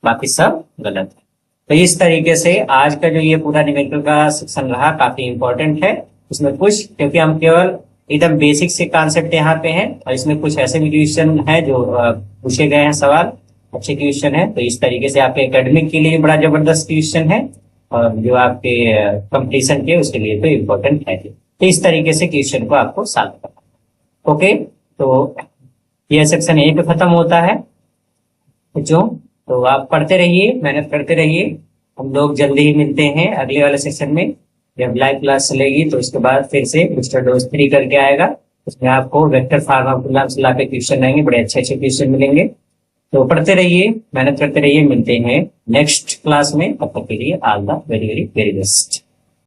बाकी सब गलत है। तो इस तरीके से आज का जो ये पूरा न्यूमेरिकल का सेक्शन रहा काफी इंपॉर्टेंट है। इसमें कुछ, क्योंकि हम केवल एकदम बेसिक से कॉन्सेप्ट यहाँ पे हैं और इसमें कुछ ऐसे भी क्वेश्चन है जो पूछे गए हैं, सवाल अच्छे क्वेश्चन है, तो इस तरीके से आपके एकेडमिक के लिए बड़ा जबरदस्त क्वेश्चन है और जो आपके कंपटीशन के उसके लिए तो इम्पोर्टेंट है। तो इस तरीके से क्वेश्चन को आपको सॉल्व करना। ओके, तो यह सेक्शन यहीं पे खत्म होता है बच्चों, तो आप पढ़ते रहिए, मेहनत करते रहिए। हम लोग जल्दी ही मिलते हैं अगले वाले सेक्शन में, जब लाइव क्लास चलेगी तो उसके बाद फिर से बूस्टर डोज 3 करके आएगा, उसमें आपको वेक्टर फार्मूला से लाके क्वेश्चन आएंगे, बड़े अच्छे अच्छे क्वेश्चन मिलेंगे। तो पढ़ते रहिए, मेहनत करते रहिए, मिलते हैं नेक्स्ट क्लास में, तब तक के लिए all the very very very best.